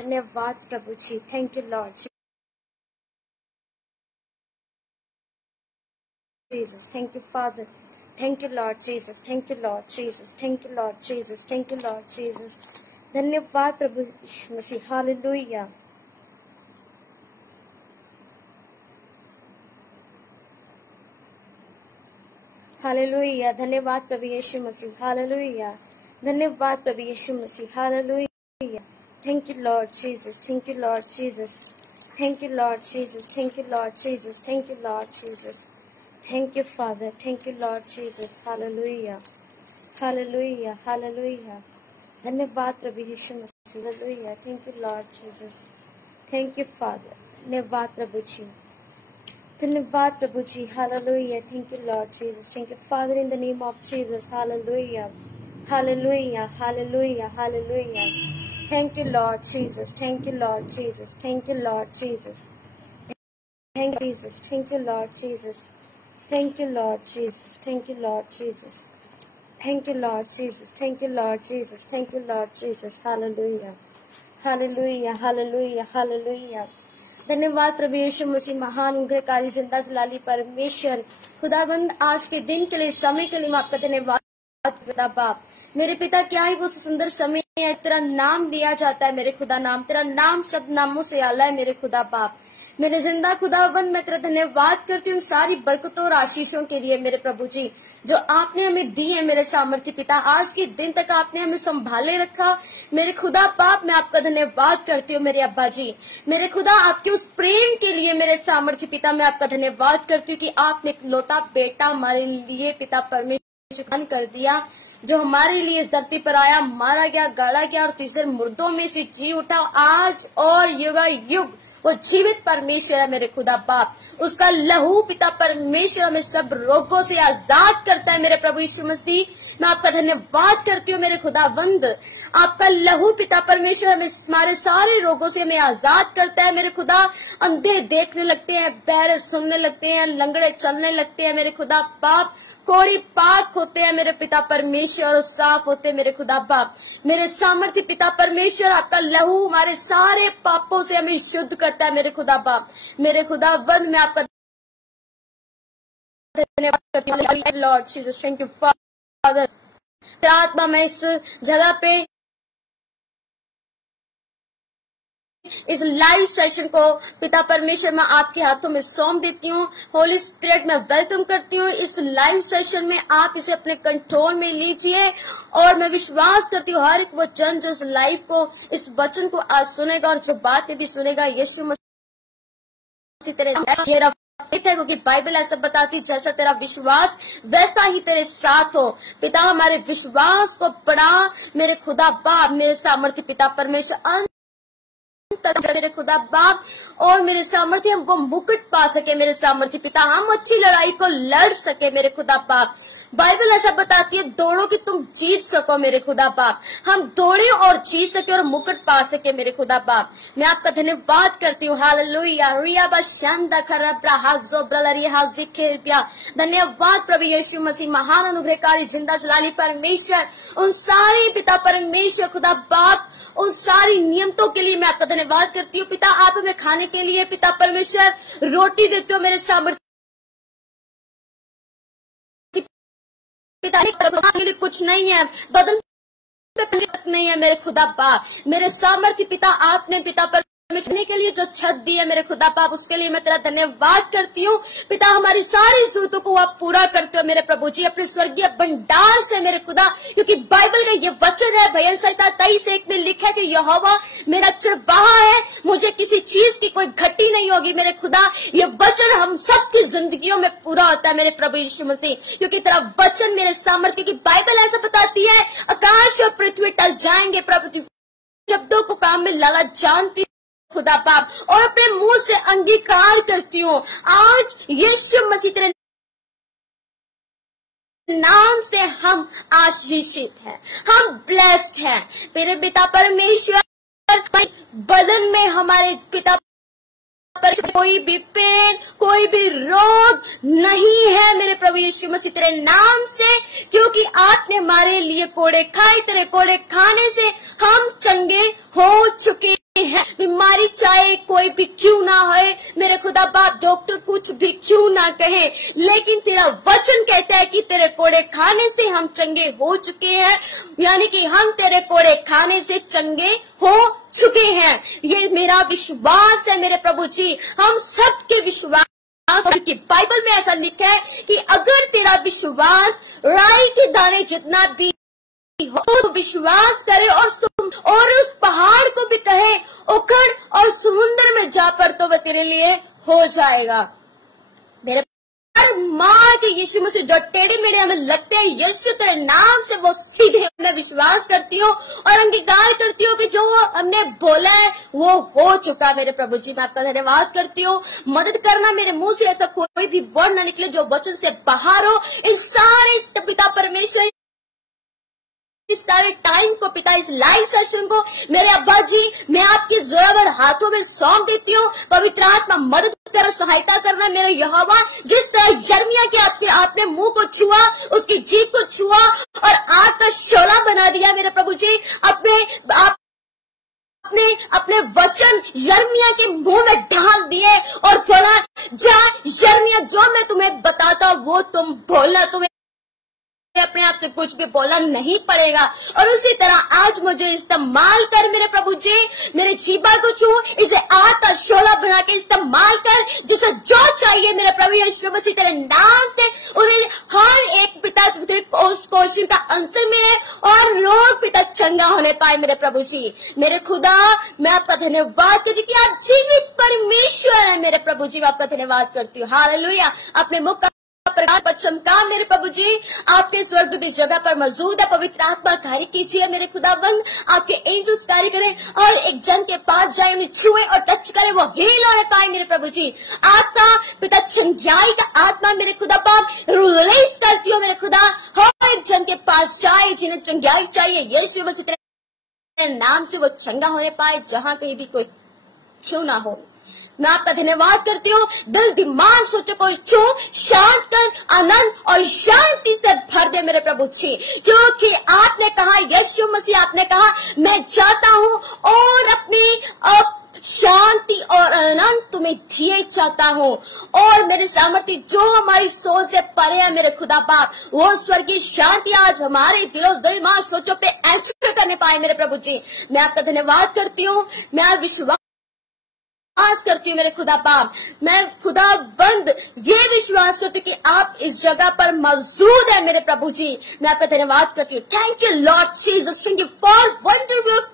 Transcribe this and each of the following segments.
धन्यवाद प्रभु जी। Thank you lord Jesus. Thank you, Father. Thank you, Lord Jesus. Thank you, Lord Jesus. Thank you, Lord Jesus. Thank you, Lord Jesus. धन्यवाद प्रभु यीशु मसीह। Hallelujah. Hallelujah. धन्यवाद प्रभु यीशु मसीह। Hallelujah. धन्यवाद प्रभु यीशु मसीह। Hallelujah. Thank you, Lord Jesus. Thank you, Lord Jesus. Thank you, Lord Jesus. Thank you, Lord Jesus. Thank you, Lord Jesus. Thank you, Father. Thank you, Lord Jesus. Hallelujah. Hallelujah. Hallelujah. धन्यवाद प्रभु यीशु मसीह। Hallelujah. Thank you, Lord Jesus. Thank you, Father. धन्यवाद प्रभु जी। धन्यवाद प्रभु जी। Hallelujah. Thank you, Lord Jesus. Thank you, Father, in the name of Jesus. Hallelujah. Hallelujah. Hallelujah. Hallelujah. Thank you, Lord Jesus. Thank you, Lord Jesus. Thank you, Lord Jesus. Thank you, Jesus. Thank you, Lord Jesus. Thank you, Lord Jesus. Thank you, Lord Jesus. Thank you, Lord Jesus. Thank you, Lord Jesus. Thank you, Lord Jesus. Hallelujah. Hallelujah. Hallelujah. Hallelujah. धन्यवाद प्रभु यीशु मसीह। महान उग्रकारी जिंदा जलाली परमेश्वर खुदाबंद, आज के दिन के लिए, समय के लिए मैं आपका धन्यवाद पिता बाप। मेरे पिता, क्या ही बहुत सुंदर समय है। तेरा नाम लिया जाता है मेरे खुदा नाम। तेरा नाम सब नामों से आला है मेरे खुदा बाप। मेरे जिंदा खुदाबंद, मैं तेरा धन्यवाद करती हूँ सारी बरकतों और आशीषों के लिए मेरे प्रभु जी, जो आपने हमें दी है मेरे सामर्थ्य पिता। आज के दिन तक आपने हमें संभाले रखा मेरे खुदा बाप। मैं आपका धन्यवाद करती हूँ मेरे अब्बा जी। मेरे खुदा, आपके उस प्रेम के लिए मेरे सामर्थ्य पिता, मैं आपका धन्यवाद करती हूँ कि आपने इकलौता बेटा हमारे लिए पिता परमेश्वर कर दिया, जो हमारे लिए इस धरती पर आया, मारा गया, गाड़ा गया और तीसरे मुर्दों में से जी उठा। आज और युगा युग वो जीवित परमेश्वर है मेरे खुदा बाप। उसका लहू पिता परमेश्वर हमें सब रोगों से आजाद करता है मेरे प्रभु यीशु मसीह। मैं आपका धन्यवाद करती हूँ मेरे खुदावंद। आपका लहू पिता परमेश्वर हमें हमारे सारे रोगों से हमें आजाद करता है मेरे खुदा। अंधे देखने लगते हैं, बहरे सुनने लगते हैं, लंगड़े चलने लगते हैं मेरे खुदा बाप। कोड़ी पाक होते हैं मेरे पिता परमेश्वर और साफ होते हैं मेरे खुदा बाप। मेरे सामर्थ्य पिता परमेश्वर, आपका लहू हमारे सारे पापों से हमें शुद्ध करता है मेरे खुदा बाप। मेरे खुदावंद, मैं आपका धन्यवाद करती हूँ Lord Jesus. Thank you father. आत्मा मैं इस जगह पे इस लाइव सेशन को पिता परमेश्वर मैं आपके हाथों में सौंप देती हूँ। होली स्पिरिट मैं वेलकम करती हूँ इस लाइव सेशन में। आप इसे अपने कंट्रोल में लीजिए और मैं विश्वास करती हूँ हर एक वो जन जो इस लाइव को, इस वचन को आज सुनेगा और जो बात में भी सुनेगा, यीशु मसीह तेरे है, क्योंकि बाइबल ऐसा बताती, जैसा तेरा विश्वास वैसा ही तेरे साथ हो। पिता, हमारे विश्वास को बढ़ा मेरे खुदा बाप, मेरे सामर्थ्य पिता परमेश्वर मेरे खुदा बाप, और मेरे सामर्थ्य हम वो मुकुट पा सके मेरे सामर्थ्य पिता। हम अच्छी लड़ाई को लड़ सके मेरे खुदा बाप। बाइबल ऐसा बताती है, दौड़ो कि तुम जीत सको मेरे खुदा बाप। हम दौड़े और जीत सके और मुकुट पा सके मेरे खुदा बाप। मैं आपका धन्यवाद करती हूँ। हालेलुया। धन्यवाद प्रभु यीशु मसीह, महान अनुग्रहकारी जिंदा जलाली परमेश्वर। उन सारे पिता परमेश्वर खुदा बाप, उन सारी नियमों के लिए मैं आपका धन्यवाद करती हूँ पिता। आप हमें खाने के लिए पिता परमेश्वर रोटी देते हो मेरे सामर्थ्य पिता। के लिए कुछ नहीं है, बदन पे नहीं है मेरे खुदा बाप। मेरे सामर्थ्य पिता, आपने पिता परमेश्वर के लिए जो छत दी है मेरे खुदा बाप, उसके लिए मैं तेरा धन्यवाद करती हूँ पिता। हमारी सारी जरूरतों को आप पूरा करते हो मेरे प्रभु जी, अपने स्वर्गीय भंडार से मेरे खुदा। क्योंकि बाइबल का ये वचन है, भजन संहिता 23:1 में लिखा है कि यहोवा मेरा चरवाहा है, मुझे किसी चीज की कोई घटी नहीं होगी मेरे खुदा। ये वचन हम सबकी जिंदगियों में पूरा होता है मेरे प्रभु यीशु मसीह, क्योंकि तेरा वचन मेरे सामर्थ्य की बाइबल ऐसा बताती है, आकाश और पृथ्वी टल जाएंगे प्रभु, शब्दों को काम में लाना जानती खुदा बाप, और अपने मुंह से अंगीकार करती हूँ आज यीशु मसीह तेरे नाम से हम आशीषित हैं, हम ब्लेस्ड हैं मेरे पिता परमेश्वर। बदन में हमारे पिता कोई भी पेन, कोई भी रोग नहीं है मेरे प्रभु यीशु मसीह तेरे नाम से, क्योंकि आपने हमारे लिए कोड़े खाए, तेरे कोड़े खाने से हम चंगे हो चुके हैं है। बीमारी चाहे कोई भी क्यों ना हो मेरे खुदा बाप, डॉक्टर कुछ भी क्यों ना कहे, लेकिन तेरा वचन कहता है कि तेरे कोड़े खाने से हम चंगे हो चुके हैं, यानी कि हम तेरे कोड़े खाने से चंगे हो चुके हैं। ये मेरा विश्वास है मेरे प्रभु जी, हम सबके विश्वास कि बाइबल में ऐसा लिखा है कि अगर तेरा विश्वास राई के दाने जितना भी हो तो विश्वास करे और उस पहाड़ को भी कहे उखड़ और समुद्र में जा पर, तो वह तेरे लिए हो जाएगा। मेरे मार के यीशु मसीह जो टेढ़े मेरे हमें लगते हैं, यीशु तेरे नाम से वो सीधे, मैं विश्वास करती हूँ और अंगीकार करती हूँ कि जो हमने बोला है वो हो चुका। मेरे प्रभु जी मैं आपका धन्यवाद करती हूँ। मदद करना मेरे मुंह से ऐसा कोई भी वर्ड न निकले जो वचन से बाहर हो। इस सारे पिता परमेश्वर इस सारे टाइम को पिता, इस लाइव सेशन को मेरे अब्बा जी मैं आपके जोरावर हाथों में सौंप देती हूँ। पवित्र आत्मा मदद कर, सहायता करना मेरे यहोवा। जिस तरह यिर्मयाह के आपने मुंह को छुआ, उसकी जीभ को छुआ और आग का शोला बना दिया मेरे प्रभु जी, अपने वचन यिर्मयाह के मुंह में डाल दिए और बोला जा यिर्मयाह जो मैं तुम्हें बताता वो तुम बोलना, तुम्हें अपने आप से कुछ भी बोलना नहीं पड़ेगा। और उसी तरह आज मुझे इस्तेमाल कर मेरे प्रभु जी, मेरे जीवा को छू, इसे आग का शोला बना के इस्तेमाल कर, जिसे जो चाहिए मेरे प्रभु यीशु मसीह तेरे नाम से उन्हें हर एक पिता उस क्वेश्चन का आंसर मिले और लोग पिता चंगा होने पाए मेरे प्रभु जी। मेरे खुदा मैं आपका धन्यवाद करती कि आप जीवित परमेश्वर है मेरे प्रभु जी, मैं आपका धन्यवाद करती हूँ। हालेलुया। अपने मुख प्रकाश पर चमका मेरे प्रभु जी, आपके स्वर्गदूत इस जगह पर मौजूद है। पवित्र आत्मा कार्य कीजिए मेरे खुदाबंद, आपके एंजल्स कार्य करें और एक जन के पास जाए, उन्हें छुए और टच करें, वो हील होने पाए मेरे प्रभु जी। आपका पिता चंगाई का आत्मा मेरे खुदा बाप रिलीज करती हो मेरे खुदा, हर एक जन के पास जाए जिन्हें चंगाई चाहिए, यीशु मसीह तेरे नाम से वो चंगा होने पाए, जहाँ कहीं भी कोई क्यों ना हो। मैं आपका धन्यवाद करती हूँ। दिल दिमाग सोचो को छू, शांत कर, आनंद और शांति से भर दे मेरे प्रभु जी, क्योंकि आपने कहा यीशु मसीह आपने कहा मैं चाहता हूँ और अपनी शांति और आनंद तुम्हें दिए चाहता हूँ। और मेरे सामर्थ्य जो हमारी सोच से परे है मेरे खुदा बाप, वो स्वर्गीय शांति आज हमारे दिमाग सोचो पे एंटर करने पाए मेरे प्रभु जी। मैं आपका धन्यवाद करती हूँ। मैं विश्वास करती हूँ मेरे खुदा बाप, मैं खुदा बंद ये विश्वास करती हूँ कि आप इस जगह पर मौजूद है मेरे प्रभु जी। मैं आपका धन्यवाद करती हूँ। Thank you lord Jesus, thank you for wonderful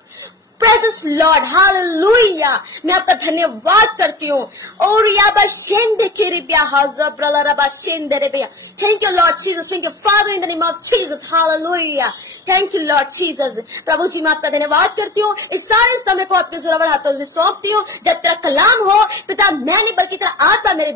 presence lord, hallelujah. मैं आपका धन्यवाद करती हूँ। और thank you lord Jesus, thank you father in the name of Jesus, hallelujah. Thank you lord Jesus. प्रभु जी मैं आपका धन्यवाद करती हूँ। इस सारे समय को आपके जोरावर हाथों में सौंपती हूँ। जब तेरा कलाम हो पिता, मैं नहीं बल्कि तेरा आत्मा मेरे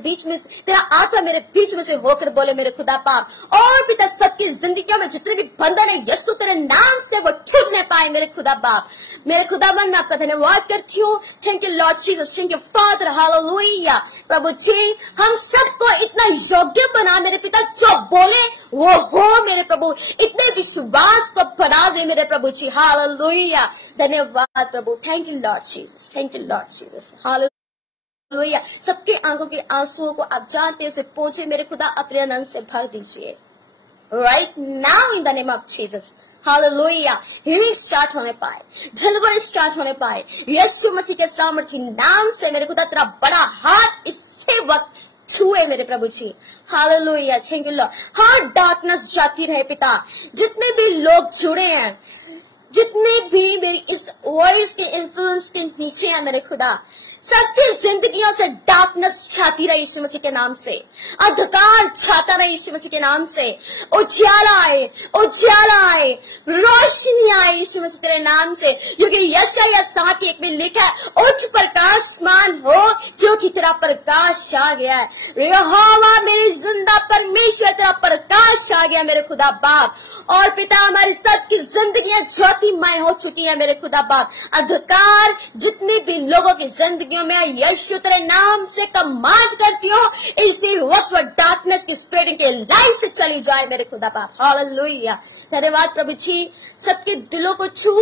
बीच में से होकर बोले मेरे खुदा पाप। और पिता सबकी जिंदगियों में जितने भी बंधन है यीशु तेरे नाम से वो छूटने पाए मेरे खुदा बाप। मेरे खुदाबंद मैं आपका धन्यवाद करती हूँ। Thank you lord Jesus, thank you father, hallelujah. प्रभु जी हम सबको इतना योग्य बना मेरे पिता, जो बोले वो हो मेरे प्रभु, इतने विश्वास को बना दे मेरे प्रभु जी, हालेलुया। धन्यवाद प्रभु। Thank you lord Jesus, thank you lord Jesus, hallelujah. सबके आंखों के आंसुओं को आप जानते उसे पहुंचे मेरे खुदा, अपने आनंद से भर दीजिए right now in the name of Jesus, hallelujah. Healing start होने पाए, डिलीवरी स्टार्ट होने पाए यीशु मसीह के सामर्थ्य नाम से मेरे खुदा। तेरा बड़ा हाथ इससे वक्त छुए मेरे प्रभु जी, हालेलुया। Thank you lord. हर डार्कनेस जाती रहे पिता, जितने भी लोग जुड़े हैं, जितने भी मेरी इस वॉइस के इन्फ्लुएंस के नीचे हैं मेरे खुदा, सबकी जिंदगियों से डार्कनेस छाती रहे यीशु मसीह के नाम से, अंधकार छाता रहे यीशु मसीह के नाम से, उजाला आए, उजाला आए, रोशनी आए यीशु मसीह तेरे नाम से। क्योंकि यशायाह 7:1 में लिखा है, उठ प्रकाशमान हो क्योंकि तेरा प्रकाश आ गया है। यहोवा मेरे जिंदा परमेश्वर तेरा प्रकाश आ गया मेरे खुदा बाप। और पिता हमारी सबकी जिंदगियां ज्योतिमय हो चुकी है मेरे खुदा बाप। अंधकार जितने भी लोगों की जिंदगी में यीशु तेरे नाम से कमांड करती हूँ, इसी वक्त वह डार्कनेस की स्प्रेडिंग के लाइट से चली जाए मेरे खुदा बाप, हालेलुया। धन्यवाद प्रभु जी। सबके दिलों को छू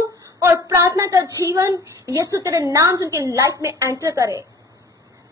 और प्रार्थना का जीवन यीशु तेरे नाम से उनके लाइफ में एंटर करे,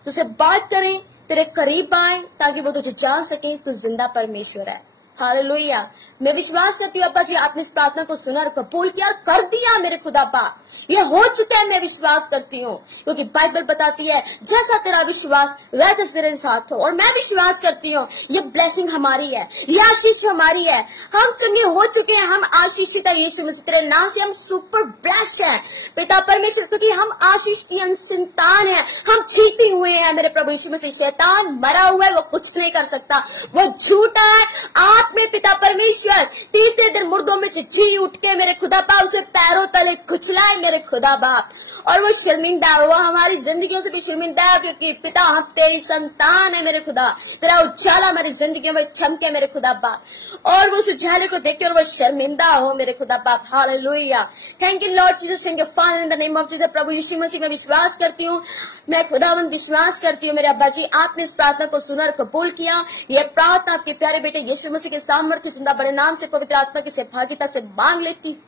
तुझसे बात करें, तेरे करीब आए, ताकि वो तुझे जान सके तू जिंदा परमेश्वर है। हालेलुया। मैं विश्वास करती हूँ अब्बा जी आपने इस प्रार्थना को सुना और कबूल किया और कर दिया मेरे खुदा बाप, ये हो चुका है। मैं विश्वास करती हूँ क्योंकि बाइबल बताती है जैसा तेरा विश्वास वैसा तेरे साथ हो। और मैं विश्वास करती हूँ ये ब्लेसिंग हमारी है, ये आशीष हमारी है। हम चंगे हो चुके हैं, हम आशीषित है यीशु मसीह तेरे नाम से। हम सुपर ब्लेस्ड हैं पिता परमेश्वर, क्योंकि हम आशीष की संतान है। हम जीते हुए हैं मेरे प्रभु यीशु मसीह। शैतान मरा हुआ है, वो कुछ नहीं कर सकता, वो झूठा है। आप में पिता परमेश्वर तीसरे दिन मुर्दों में से जी उठ के मेरे खुदा बाप उसे पैरों तले कुचलाए मेरे खुदा बाप, और वो शर्मिंदा है, वो हमारी जिंदगियों से भी शर्मिंदा है, क्योंकि पिता हम तेरी संतान है मेरे खुदा। तेरा उजाला मेरी जिंदगी में चमके मेरे खुदा बाप, और वो उस उजाले को देख के और वो शर्मिंदा हो मेरे खुदा बाप। Hallelujah. Thank you lord Jesus, thank you father in the name of Jesus. प्रभु यीशु मसीह में विश्वास करती हूँ, मैं खुदावंद विश्वास करती हूँ मेरे अब्बा जी आपने इस प्रार्थना को सुना और कबूल किया। ये प्रार्थना आपके प्यारे बेटे यीशु मसीह के सामर्थ्य जिंदा बड़े नाम से पवित्र आत्मा की सहभागिता से मांग लेती।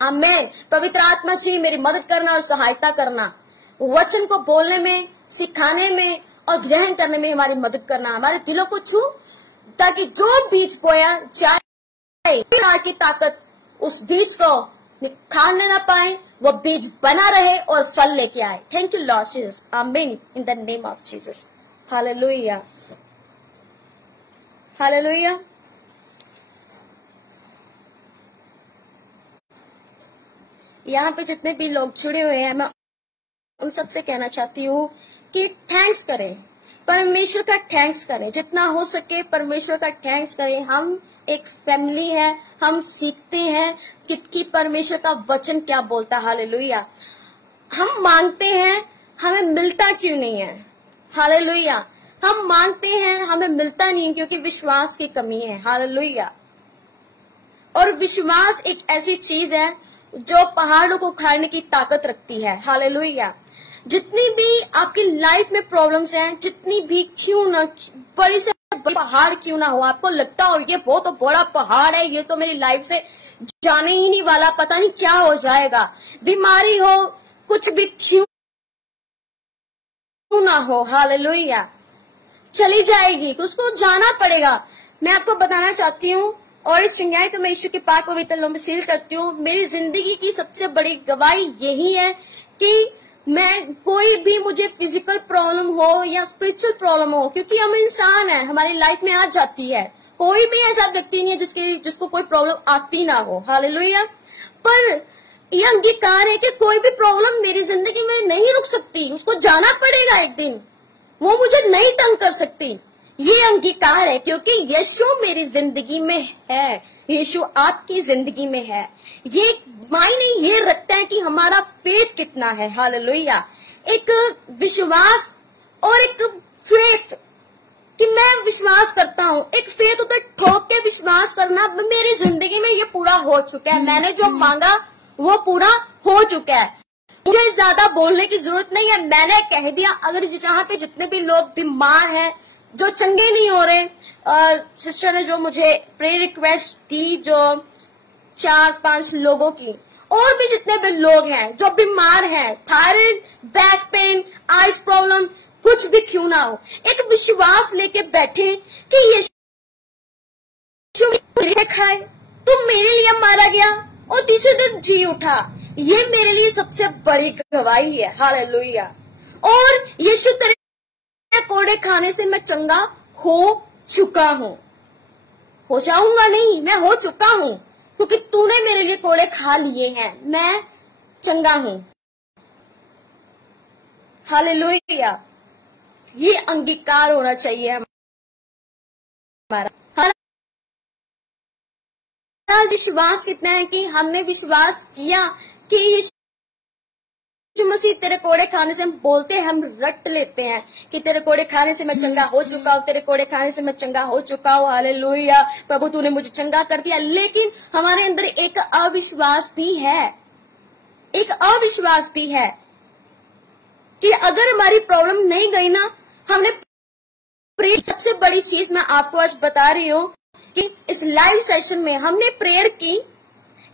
आमीन। पवित्र आत्मा जी मेरी मदद करना और सहायता करना, वचन को बोलने में, सिखाने में और ग्रहण करने में हमारी मदद करना। हमारे दिलों को छू, ताकि जो बीज बोया जाए की ताकत उस बीज को खाने ना पाए, वो बीज बना रहे और फल लेके आए। Thank you lord Jesus. Amen in the name of Jesus. Hallelujah, hallelujah. यहाँ पे जितने भी लोग जुड़े हुए हैं, मैं उन सबसे कहना चाहती हूँ कि थैंक्स करें, परमेश्वर का थैंक्स करें, जितना हो सके परमेश्वर का थैंक्स करें। हम एक फैमिली है, हम सीखते हैं कि परमेश्वर का वचन क्या बोलता है। हालेलुया। हम मांगते हैं, हमें मिलता क्यों नहीं है। हालेलुया। हम मांगते हैं, हमें मिलता नहीं क्योंकि विश्वास की कमी है। हालेलुया। और विश्वास एक ऐसी चीज है जो पहाड़ों को उखाड़ने की ताकत रखती है। हालेलुया। जितनी भी आपकी लाइफ में प्रॉब्लम्स हैं, जितनी भी क्यों ना बड़ी से बड़ी पहाड़ क्यों ना हो, आपको लगता हो ये बहुत तो बड़ा पहाड़ है, ये तो मेरी लाइफ से जाने ही नहीं वाला, पता नहीं क्या हो जाएगा, बीमारी हो, कुछ भी क्यों ना हो, हालेलुया, चली जाएगी, उसको जाना पड़ेगा। मैं आपको बताना चाहती हूँ, और इस श्रृंगार को मैं यीशु के पाक पवित्र नाम में सील करती हूँ। मेरी जिंदगी की सबसे बड़ी गवाही यही है कि मैं कोई भी मुझे फिजिकल प्रॉब्लम हो या स्पिरिचुअल प्रॉब्लम हो, क्योंकि हम इंसान हैं, हमारी लाइफ में आ जाती है। कोई भी ऐसा व्यक्ति नहीं है जिसको कोई प्रॉब्लम आती ना हो। हालेलुया। पर यह अंगीकार है कि कोई भी प्रॉब्लम मेरी जिंदगी में नहीं रुक सकती, उसको जाना पड़ेगा एक दिन, वो मुझे नहीं तंग कर सकती। ये अंगीकार है क्योंकि यीशु मेरी जिंदगी में है, यीशु आपकी जिंदगी में है। ये मायने ये रखता है कि हमारा फेथ कितना है। हालेलुया। एक विश्वास और एक फेथ कि मैं विश्वास करता हूँ, एक फेथ होता है ठोक के विश्वास करना। मेरी जिंदगी में ये पूरा हो चुका है, मैंने जो मांगा वो पूरा हो चुका है, मुझे ज्यादा बोलने की जरूरत नहीं है, मैंने कह दिया। अगर जहाँ पे जितने भी लोग बीमार हैं, जो चंगे नहीं हो रहे, सिस्टर ने जो मुझे प्रे रिक्वेस्ट दी, जो 4-5 लोगों की, और भी जितने भी लोग हैं जो बीमार हैं, thyroid, back pain, eyes problem, कुछ भी क्यों ना हो, एक विश्वास लेके बैठे कि यीशु खाए तो मेरे लिए मारा गया और तीसरे दिन जी उठा। ये मेरे लिए सबसे बड़ी गवाही है। हालेलुया। और यीशु तेरे कोड़े खाने से मैं चंगा हो चुका हूँ, हो जाऊंगा नहीं, मैं हो चुका हूँ, क्योंकि तूने मेरे लिए कोड़े खा लिए हैं, मैं चंगा हूँ। हालेलुया। ये अंगीकार होना चाहिए हमारा। विश्वास कितना है कि हमने विश्वास किया कि यीशु मसीह तेरे कोड़े खाने से, हम बोलते हैं, हम रट लेते हैं कि तेरे कोड़े खाने से मैं चंगा हो चुका हूँ, तेरे कोड़े खाने से मैं चंगा हो चुका हूँ। हालेलुया। प्रभु तूने मुझे चंगा कर दिया। लेकिन हमारे अंदर एक अविश्वास भी है, एक अविश्वास भी है कि अगर हमारी प्रॉब्लम नहीं गई ना, हमने प्रेयर, सबसे बड़ी चीज मैं आपको आज बता रही हूँ कि इस लाइव सेशन में हमने प्रेयर की,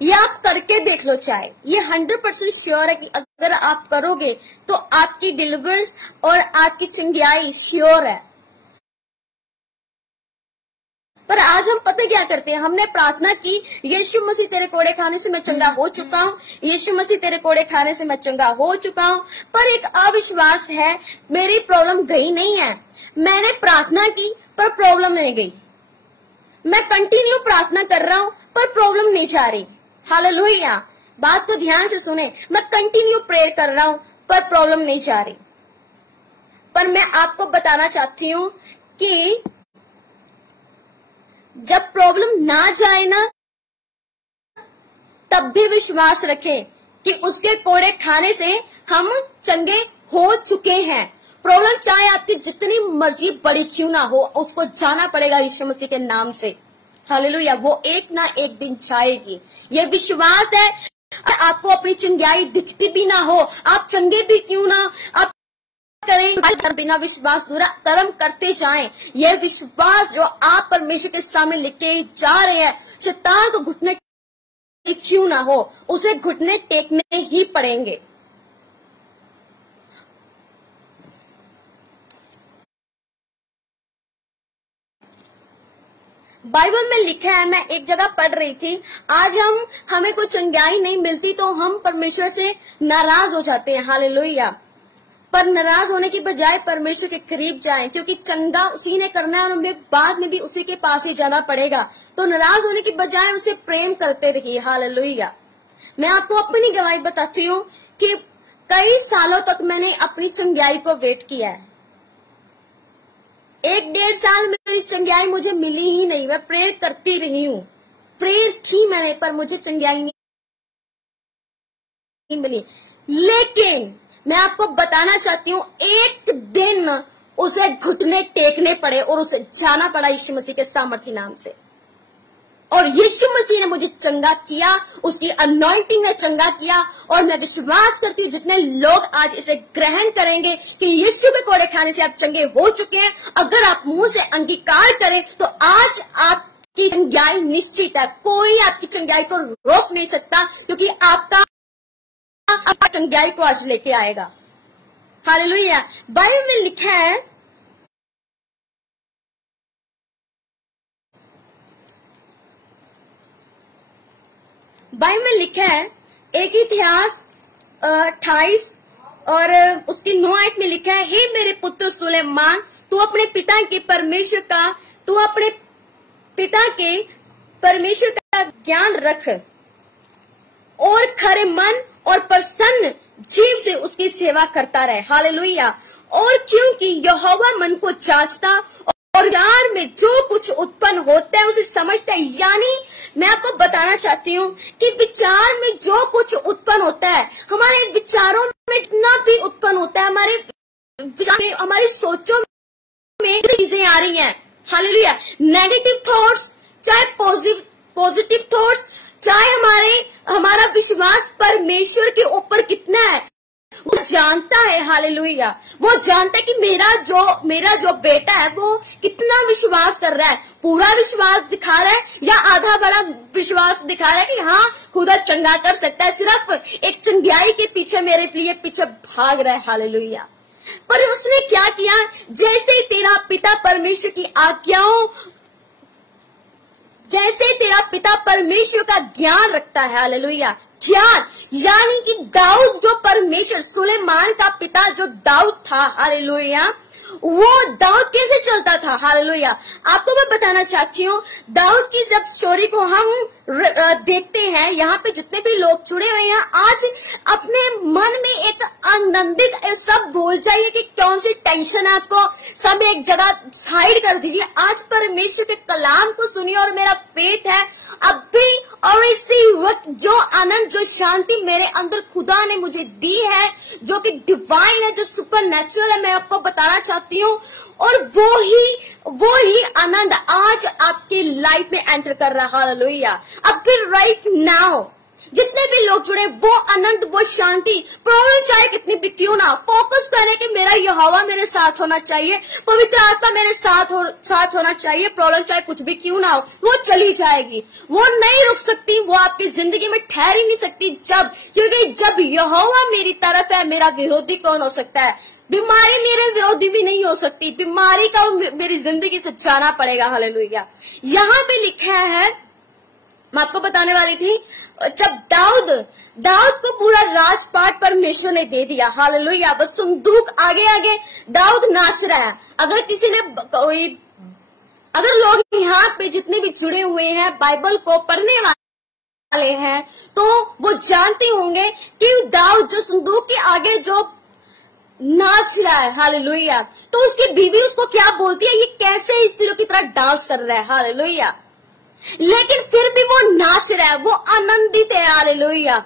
ये आप करके देख लो, चाहे ये 100% श्योर है कि अगर आप करोगे तो आपकी डिलीवरेंस और आपकी चंगाई श्योर है। पर आज हम पता क्या करते हैं, हमने प्रार्थना की, यीशु मसीह तेरे कोड़े खाने से मैं चंगा हो चुका हूँ, यीशु मसीह तेरे कोड़े खाने से मैं चंगा हो चुका हूँ, पर एक अविश्वास है, मेरी प्रॉब्लम गई नहीं है। मैंने प्रार्थना की पर प्रॉब्लम नहीं गई, मैं कंटिन्यू प्रार्थना कर रहा हूँ पर प्रॉब्लम नहीं जा रही। हालेलुया, बात को ध्यान से सुने, मैं कंटिन्यू प्रेयर कर रहा हूँ पर प्रॉब्लम नहीं जा रही। पर मैं आपको बताना चाहती हूँ कि जब प्रॉब्लम ना जाए ना, तब भी विश्वास रखें कि उसके कोड़े खाने से हम चंगे हो चुके हैं। प्रॉब्लम चाहे आपकी जितनी मर्जी बड़ी क्यों ना हो, उसको जाना पड़ेगा यीशु मसीह के नाम से। हालेलुया, वो एक ना एक दिन जाएगी, ये विश्वास है। आपको अपनी चंगाई दिखती भी ना हो, आप चंगे भी क्यों ना आप करें, बिना विश्वास दूरा कर्म करते जाएं। यह विश्वास जो आप परमेश्वर के सामने लेके जा रहे हैं, शैतान को घुटने क्यों ना हो, उसे घुटने टेकने ही पड़ेंगे। बाइबल में लिखा है, मैं एक जगह पढ़ रही थी, आज हमें कोई चंगाई नहीं मिलती तो हम परमेश्वर से नाराज हो जाते हैं। हालेलुया, पर नाराज होने की बजाय परमेश्वर के करीब जाएं, क्योंकि चंगा उसी ने करना है और हमें बाद में भी उसी के पास ही जाना पड़ेगा। तो नाराज होने की बजाय उसे प्रेम करते रहिए। हालेलुया, मैं आपको अपनी गवाही बताती हूँ कि कई सालों तक मैंने अपनी चंगाई को वेट किया है। 1-1.5 साल में मेरी चंगाई मुझे मिली ही नहीं। मैं प्रेयर करती रही हूँ, प्रेयर की मैंने, पर मुझे चंगाई नहीं मिली। लेकिन मैं आपको बताना चाहती हूँ, एक दिन उसे घुटने टेकने पड़े और उसे जाना पड़ा यीशु मसीह के सामर्थी नाम से। और यीशु मसीह ने मुझे चंगा किया, उसकी अनॉइंटिंग ने चंगा किया। और मैं विश्वास करती हूँ जितने लोग आज इसे ग्रहण करेंगे कि यीशु के कोड़े खाने से आप चंगे हो चुके हैं, अगर आप मुंह से अंगीकार करें तो आज आपकी चंगाई निश्चित है। कोई आपकी चंगाई को रोक नहीं सकता, क्योंकि आपका चंगाई को आज लेके आएगा। हालेलुया, बाइबल में लिखा है, बाइबल में लिखा है, एक इतिहास 28 और उसकी 9 आयत में लिखा है, हे मेरे पुत्र सुलेमान, तू अपने पिता के परमेश्वर का ज्ञान रख और खरे मन और प्रसन्न जीव से उसकी सेवा करता रहे। हालेलुया, और क्योंकि यहोवा मन को जांचता और विचार में जो कुछ उत्पन्न होता है उसे समझता है। यानी मैं आपको बताना चाहती हूँ कि विचार में जो कुछ उत्पन्न होता है, हमारे विचारों में जितना भी उत्पन्न होता है, हमारे विचार में, हमारी सोचों में चीजें आ रही हैं। हालेलुया, नेगेटिव थॉट्स चाहे पॉजिटिव थॉट्स, चाहे हमारा विश्वास परमेश्वर के ऊपर कितना है, वो जानता है। हालेलुया, वो जानता है कि मेरा जो बेटा है वो कितना विश्वास कर रहा है, पूरा विश्वास दिखा रहा है या आधा बड़ा विश्वास दिखा रहा है कि हाँ खुदा चंगा कर सकता है, सिर्फ एक चंगाई के पीछे मेरे लिए पीछे भाग रहा है। हालेलुया, पर उसने क्या किया, जैसे तेरा पिता परमेश्वर की आज्ञाओं, जैसे तेरा पिता परमेश्वर का ज्ञान रखता है। हालेलुया, ज्ञान यानी कि दाऊद जो परमेश्वर, सुलेमान का पिता जो दाऊद था, हालेलुया, वो दाऊद कैसे चलता था। हालेलुया, आपको मैं बताना चाहती हूँ, दाऊद की जब स्टोरी को हम देखते हैं, यहाँ पे जितने भी लोग जुड़े हुए हैं, आज अपने मन में एक आनंदित, सब भूल जाइए कि कौन सी टेंशन है आपको, सब एक जगह साइड कर दीजिए। आज परमेश्वर के कलाम को सुनिए और मेरा फेथ है अभी और इसी वक्त जो आनंद, जो शांति मेरे अंदर खुदा ने मुझे दी है, जो कि डिवाइन है, जो सुपर नेचुरल है, मैं आपको बताना चाहती हूँ। और वो ही आनंद आज आपकी लाइफ में एंटर कर रहा है। हालेलुया, अब फिर राइट नाउ जितने भी लोग जुड़े वो आनंद, वो शांति, प्रॉब्लम चाहे कितनी भी क्यों ना, फोकस करें कि मेरा यहोवा मेरे साथ होना चाहिए, पवित्र आत्मा मेरे साथ होना चाहिए। प्रॉब्लम चाहे कुछ भी क्यों ना हो, वो चली जाएगी, वो नहीं रुक सकती, वो आपकी जिंदगी में ठहर ही नहीं सकती। क्योंकि जब यहोवा मेरी तरफ है, मेरा विरोधी कौन हो सकता है? बीमारी मेरे विरोधी भी नहीं हो सकती, बीमारी का मेरी जिंदगी से जाना पड़ेगा। हालेलुया। यहाँ पे लिखा है, मैं आपको बताने वाली थी, जब दाऊद को पूरा राजपाट परमेश्वर ने दे दिया। हालेलुया। बस संदूक आगे आगे दाऊद नाच रहा है। अगर लोग यहाँ पे जितने भी जुड़े हुए हैं, बाइबल को पढ़ने वाले हैं, तो वो जानते होंगे कि दाऊद जो संदूक के आगे जो नाच रहा है, हालेलुया, तो उसकी बीवी उसको क्या बोलती है, ये कैसे स्त्रियों की तरह डांस कर रहा है। हालेलुया। लेकिन फिर भी वो नाच रहा है, वो आनंदित है। हालेलुया।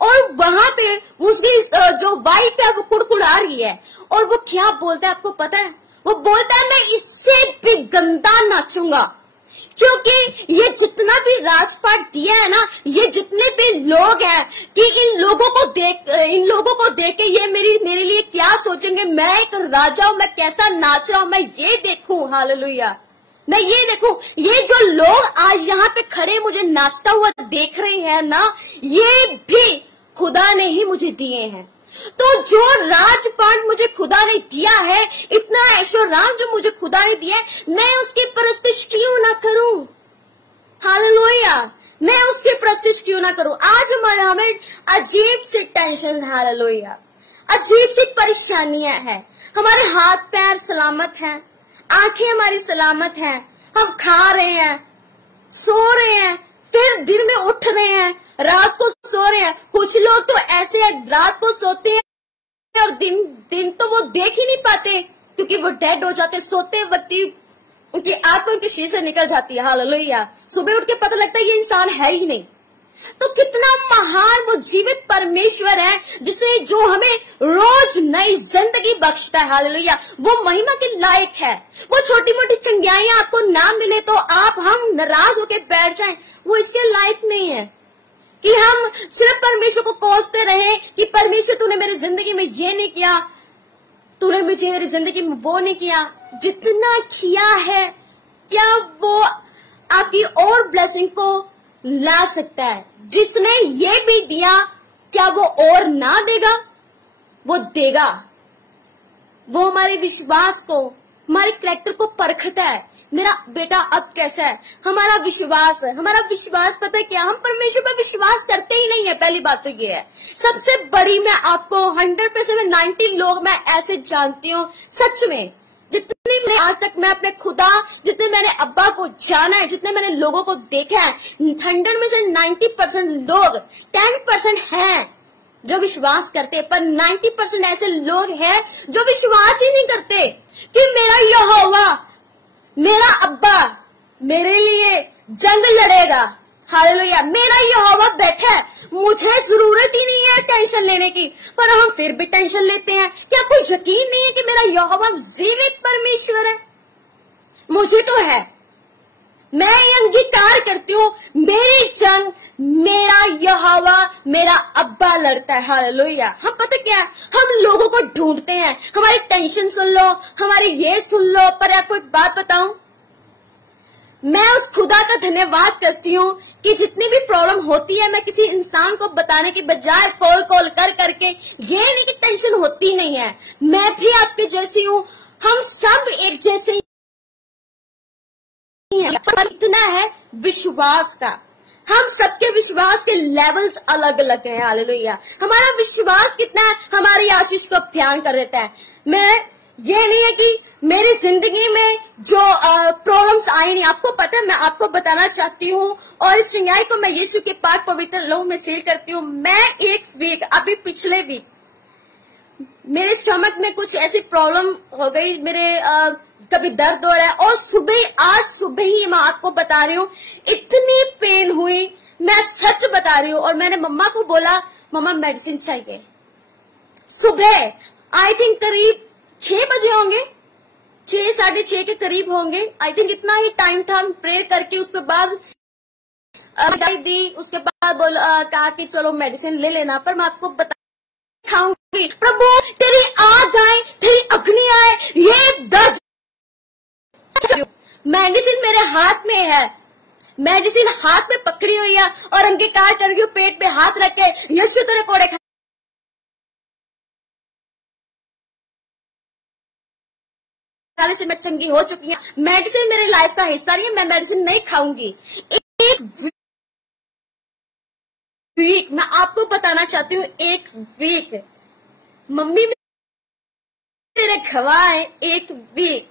और वहां पे उसकी जो वाइफ है वो कुड़कुड़ा रही है, और वो क्या बोलता है आपको पता है? वो बोलता है मैं इससे भी गंदा नाचूंगा, क्योंकि ये जितना भी राजपाट दिया है ना, ये जितने भी लोग हैं, कि इन लोगों को देख के ये मेरे लिए क्या सोचेंगे, मैं एक राजा हूं, मैं कैसा नाच रहा हूं, मैं ये देखूं। हालेलुया। मैं ये देखूं, ये जो लोग आज यहाँ पे खड़े मुझे नाचता हुआ देख रहे हैं ना, ये भी खुदा ने ही मुझे दिए हैं। तो जो राजपाट मुझे खुदा ने दिया है, इतना ऐश्वर्य जो मुझे खुदा ने दिया है, मैं उसकी परस्तिश क्यों ना करूं? हालेलुया। मैं उसकी परस्तिश क्यों ना करूं? आज हमें अजीब सी टेंशन, हालेलुया, अजीब सी परेशानियां हैं। हमारे हाथ पैर सलामत हैं, आंखें हमारी सलामत हैं, हम खा रहे हैं, सो रहे हैं, फिर दिन में उठ रहे हैं, रात को सो रहे हैं। कुछ लोग तो ऐसे हैं, रात को सोते हैं और दिन तो वो देख ही नहीं पाते, क्योंकि वो डेड हो जाते। सोते वक्त उनकी आत्मा उनकी शीश से निकल जाती है। हालेलुया। सुबह उठ के पता लगता है ये इंसान है ही नहीं। तो कितना महान वो जीवित परमेश्वर है, जो हमें रोज नई जिंदगी बख्शता है। हालेलुया। वो महिमा के लायक है। वो छोटी मोटी चंगियाइयां आपको ना मिले तो हम नाराज होके बैठ जाएं, वो इसके लायक नहीं है कि हम सिर्फ परमेश्वर को कोसते रहे कि परमेश्वर तूने मेरी जिंदगी में ये नहीं किया, तूने मुझे मेरी जिंदगी में वो नहीं किया। जितना किया है, क्या वो आपकी और ब्लेसिंग को ला सकता है? जिसने ये भी दिया, क्या वो और ना देगा? वो देगा। वो हमारे विश्वास को, हमारे कैरेक्टर को परखता है। मेरा बेटा अब कैसा है? हमारा विश्वास है। हमारा विश्वास पता है क्या? हम परमेश्वर पर विश्वास करते ही नहीं है। पहली बात तो ये है। सबसे बड़ी, मैं आपको 100% में 90 लोग मैं ऐसे जानती हूँ, सच में, जितने मैंने आज तक मैं अपने खुदा, जितने मैंने अब्बा को जाना है, जितने मैंने लोगों को देखा है, 100 में से 90% लोग, 10% हैं जो विश्वास करते, पर 90% ऐसे लोग हैं जो विश्वास ही नहीं करते कि मेरा यहोवा, मेरा अब्बा मेरे लिए जंग लड़ेगा। हालेलुया। मेरा यहोवा बैठा है, मुझे जरूरत ही नहीं है टेंशन लेने की, पर हम फिर भी टेंशन लेते हैं। क्या आपको यकीन नहीं है कि मेरा यहोवा जीवित परमेश्वर है? मुझे तो है। मैं ये अंगीकार करती हूँ, मेरी जंग मेरा यहोवा, मेरा अब्बा लड़ता है। हालेलुया। हम पता क्या, हम लोगों को ढूंढते हैं, हमारी टेंशन सुन लो, हमारी ये सुन लो, पर आपको एक बात बताऊं, मैं उस खुदा का धन्यवाद करती हूँ कि जितनी भी प्रॉब्लम होती है, मैं किसी इंसान को बताने के बजाय कॉल कर करके, ये नहीं कि टेंशन होती नहीं है, मैं भी आपके जैसी हूँ, हम सब एक जैसे ही हैं, पर इतना है विश्वास का। हम सबके विश्वास के लेवल्स अलग अलग हैं। हालेलुया। हमारा विश्वास कितना है, हमारी आशीष को बयान कर देता है। मैं ये नहीं है कि मेरी जिंदगी में जो प्रॉब्लम्स आई नहीं, आपको पता है, मैं आपको बताना चाहती हूँ, और इस चंगाई को मैं यीशु के पाक पवित्र लहू में सील करती हूँ। मैं एक वीक, अभी पिछले वीक, मेरे स्टमक में कुछ ऐसी प्रॉब्लम हो गई, मेरे कभी दर्द हो रहा है, और आज सुबह ही मैं आपको बता रही हूँ, इतनी पेन हुई, मैं सच बता रही हूँ। और मैंने मम्मा को बोला, मम्मा मेडिसिन चाहिए। सुबह आई थिंक करीब 6 बजे होंगे, 6 साढ़े 6 के करीब होंगे, आई थिंक इतना ही टाइम था। हम प्रेयर करके उसके बाद दवाई दी, उसके बाद कहा कि चलो मेडिसिन ले लेना, पर मैं आपको बता खाऊंगी। प्रभु तेरी आग आए, तेरी अग्नि आए, ये दर्द, मेडिसिन मेरे हाथ में है, मेडिसिन हाथ में पकड़ी हुई है और अंगीकार कर रही हूँ, पेट पे हाथ रख के, यीशु तेरे कोड़े खाने से मैं चंगी हो चुकी हूँ। मेडिसिन मेरे लाइफ का हिस्सा नहीं है, मैं मेडिसिन नहीं खाऊंगी। एक वीक मैं आपको बताना चाहती हूँ, एक वीक मम्मी मेरे गवाह है, एक वीक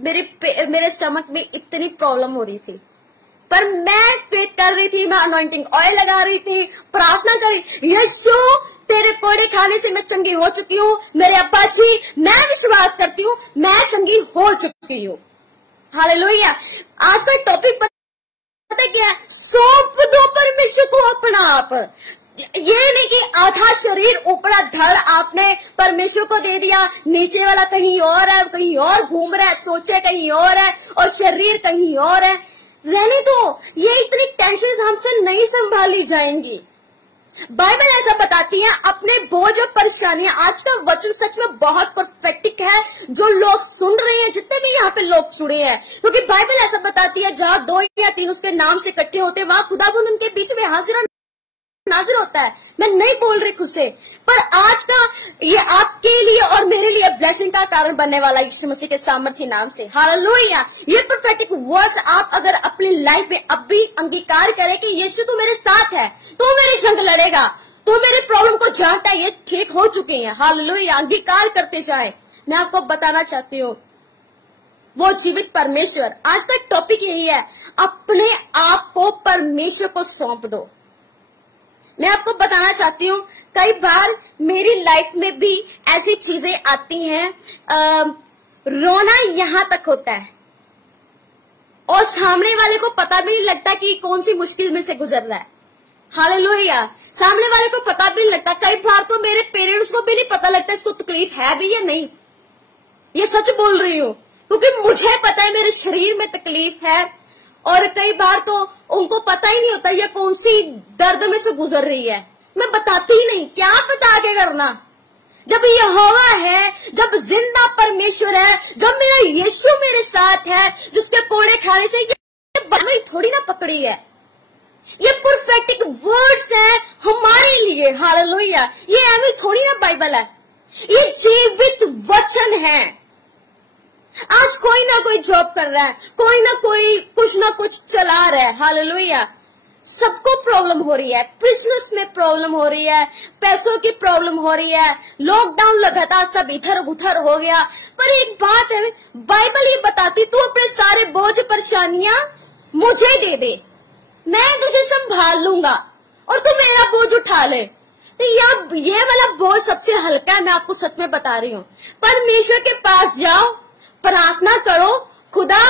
मेरे स्टमक में इतनी प्रॉब्लम हो रही थी, पर मैं फेथ कर रही थी, मैं अनॉइंटिंग ऑयल लगा रही थी, प्रार्थना करी, यीशु तेरे कोड़े खाने से मैं चंगी हो चुकी हूँ, मेरे अब्बा जी मैं विश्वास करती हूँ मैं चंगी हो चुकी हूँ। हालेलुया। आज का टॉपिक पता क्या है? सौंप दो परमेश्वर को अपना आप। ये नहीं कि आधा शरीर ऊपरा धड़ आपने परमेश्वर को दे दिया, नीचे वाला कहीं और है, कहीं और घूम रहा है, सोचे कहीं और है और शरीर कहीं और है। रहने दो, ये इतनी टेंशन हमसे नहीं संभाली जाएंगी। बाइबल ऐसा बताती है, अपने बोझ और परेशानियां। आज का वचन सच में बहुत परफेक्टिक है, जो लोग सुन रहे हैं, जितने भी यहाँ पे लोग जुड़े हैं, क्योंकि बाइबल ऐसा बताती है जहाँ 2 या 3 उसके नाम से इकट्ठे होते हैं, वहां खुदाबंद उनके बीच में हाजिर नाजिर होता है। मैं नहीं बोल रही खुद से, पर आज का ये आपके लिए और मेरे लिए ब्लेसिंग का कारण बनने वाला यीशु मसीह के सामर्थ्य नाम से। हालेलुया। ये परफेक्ट वर्ड्स आप अगर अपनी लाइफ में अब भी अंगीकार करें कि यीशु तू मेरे साथ है, तू मेरी जंग लड़ेगा, तू मेरे प्रॉब्लम को जानता है, ये ठीक हो चुके हैं। हालेलुया। अंगीकार करते जाए। मैं आपको बताना चाहती हूँ, वो जीवित परमेश्वर। आज का टॉपिक यही है, अपने आप को परमेश्वर को सौंप दो। मैं आपको बताना चाहती हूँ, कई बार मेरी लाइफ में भी ऐसी चीजें आती हैं, रोना यहां तक होता है और सामने वाले को पता भी नहीं लगता कि कौन सी मुश्किल में से गुजर रहा है। हालेलुया। सामने वाले को पता भी नहीं लगता। कई बार तो मेरे पेरेंट्स को भी नहीं पता लगता इसको तकलीफ है भी या नहीं। ये सच बोल रही हूँ, क्योंकि मुझे पता है मेरे शरीर में तकलीफ है, और कई बार तो उनको पता ही नहीं होता ये कौन सी दर्द में से गुजर रही है। मैं बताती ही नहीं, क्या बता के करना। जब यहोवा है, जब जिंदा परमेश्वर है, जब मेरा यीशु मेरे साथ है, जिसके कोड़े खाने से ये बाइबल थोड़ी ना पकड़ी है, ये परफेक्ट वर्ड्स है हमारे लिए। हालेलुया। ये हमें थोड़ी ना बाइबल है, ये जीवित वचन है। आज कोई ना कोई जॉब कर रहा है, कोई ना कोई कुछ ना कुछ चला रहा है। हालेलुया। सबको प्रॉब्लम हो रही है, बिजनेस में प्रॉब्लम हो रही है, पैसों की प्रॉब्लम हो रही है, लॉकडाउन लगातार सब इधर उधर हो गया। पर एक बात है, बाइबल ये बताती, तू अपने सारे बोझ परेशानियां मुझे दे दे, मैं तुझे संभाल लूंगा और तू मेरा बोझ उठा ले। तो ये वाला बोझ सबसे हल्का है, मैं आपको सच में बता रही हूँ। परमेश्वर के पास जाओ, प्रार्थना करो, खुदा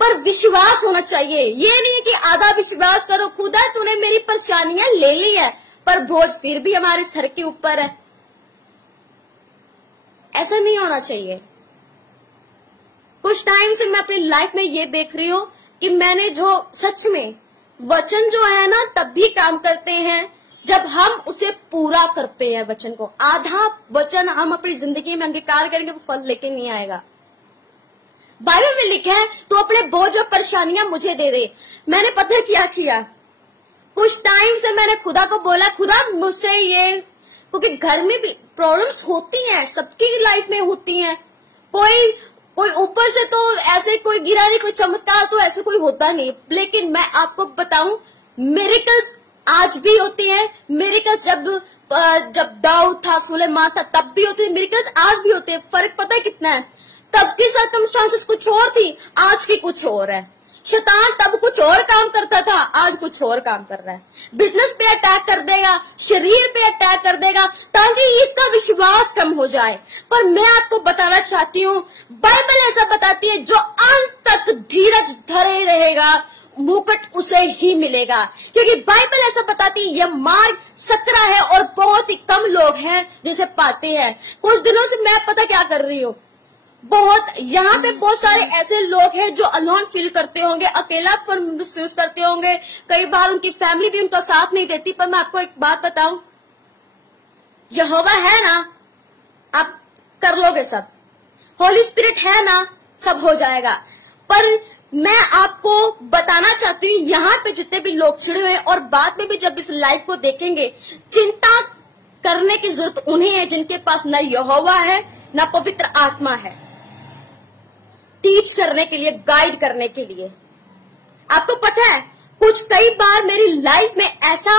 पर विश्वास होना चाहिए। ये नहीं है कि आधा विश्वास करो, खुदा तूने मेरी परेशानियां ले ली है, पर बोझ फिर भी हमारे सर के ऊपर है। ऐसा नहीं होना चाहिए। कुछ टाइम से मैं अपनी लाइफ में ये देख रही हूँ कि मैंने जो सच में वचन जो है ना, तब भी काम करते हैं जब हम उसे पूरा करते हैं वचन को। आधा वचन हम अपनी जिंदगी में अंगीकार करेंगे, वो फल लेके नहीं आएगा। बाइबल में लिखा है, तो अपने बोझ और परेशानियां मुझे दे दे। मैंने पता क्या किया, कुछ टाइम से मैंने खुदा को बोला, खुदा मुझसे ये, क्योंकि घर में भी प्रॉब्लम्स होती हैं, सबकी लाइफ में होती हैं। कोई ऊपर से तो ऐसे कोई गिरा नहीं, कोई चमत्कार तो ऐसे कोई होता नहीं। लेकिन मैं आपको बताऊं, मिरेकल्स आज भी होती हैं। मिरेकल्स जब दाऊद था, सुलेमान था, तब भी होते हैं। मिरेकल्स आज भी होते हैं। फर्क पता है कितना है? तब की सर्कमस्टांसेस कुछ और थी, आज की कुछ और है। शैतान तब कुछ और काम करता था, आज कुछ और काम कर रहा है। बिजनेस पे अटैक कर देगा, शरीर पे अटैक कर देगा, ताकि इसका विश्वास कम हो जाए। पर मैं आपको बताना चाहती हूँ, बाइबल ऐसा बताती है, जो अंत तक धीरज धरे रहेगा, मुकुट उसे ही मिलेगा। क्योंकि बाइबल ऐसा बताती है, यह मार्ग सकरा है और बहुत ही कम लोग हैं जिसे पाते हैं। कुछ दिनों से मैं पता क्या कर रही हूँ, बहुत यहाँ पे बहुत सारे ऐसे लोग हैं जो अलोन फील करते होंगे, अकेलापन महसूस करते होंगे, कई बार उनकी फैमिली भी उनका साथ नहीं देती। पर मैं आपको एक बात बताऊं, यहोवा है ना, आप कर लोगे सब। होली स्पिरिट है ना, सब हो जाएगा। पर मैं आपको बताना चाहती हूँ, यहाँ पे जितने भी लोग छिड़े हुए हैं और बाद में भी जब इस लाइव को देखेंगे, चिंता करने की जरूरत उन्हें है जिनके पास न यहोवा है न पवित्र आत्मा है, टीच करने के लिए, गाइड करने के लिए। आपको पता है, कुछ कई बार मेरी लाइफ में ऐसा,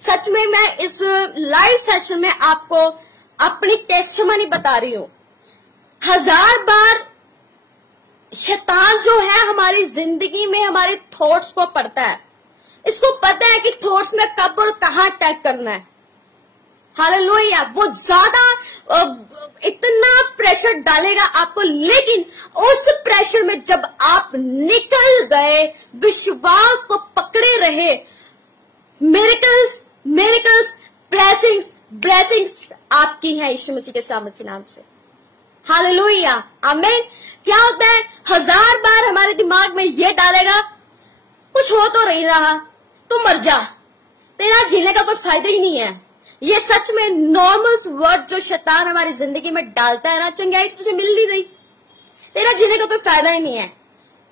सच में मैं इस लाइव सेशन में आपको अपनी टेस्टिमनी बता रही हूं, 1000 बार शैतान जो है हमारी जिंदगी में हमारे थॉट्स को पढ़ता है। इसको पता है कि थॉट्स में कब और कहां अटैक करना है। हालेलुया। वो ज्यादा इतना प्रेशर डालेगा आपको, लेकिन उस प्रेशर में जब आप निकल गए, विश्वास को पकड़े रहे, मिरेकल्स मिरेकल्स, ब्लेसिंग्स ब्लेसिंग्स आपकी है यीशु मसीह के सामर्थ्य नाम से। हालेलुया, आमीन। क्या होता है, 1000 बार हमारे दिमाग में ये डालेगा, कुछ हो तो नहीं रहा, तू मर जा, तेरा जीने का कोई फायदा ही नहीं है। ये सच में नॉर्मल वर्ड जो शैतान हमारी जिंदगी में डालता है ना, चंगाई तुझे मिल नहीं रही, तेरा जीने का कोई फायदा ही नहीं है,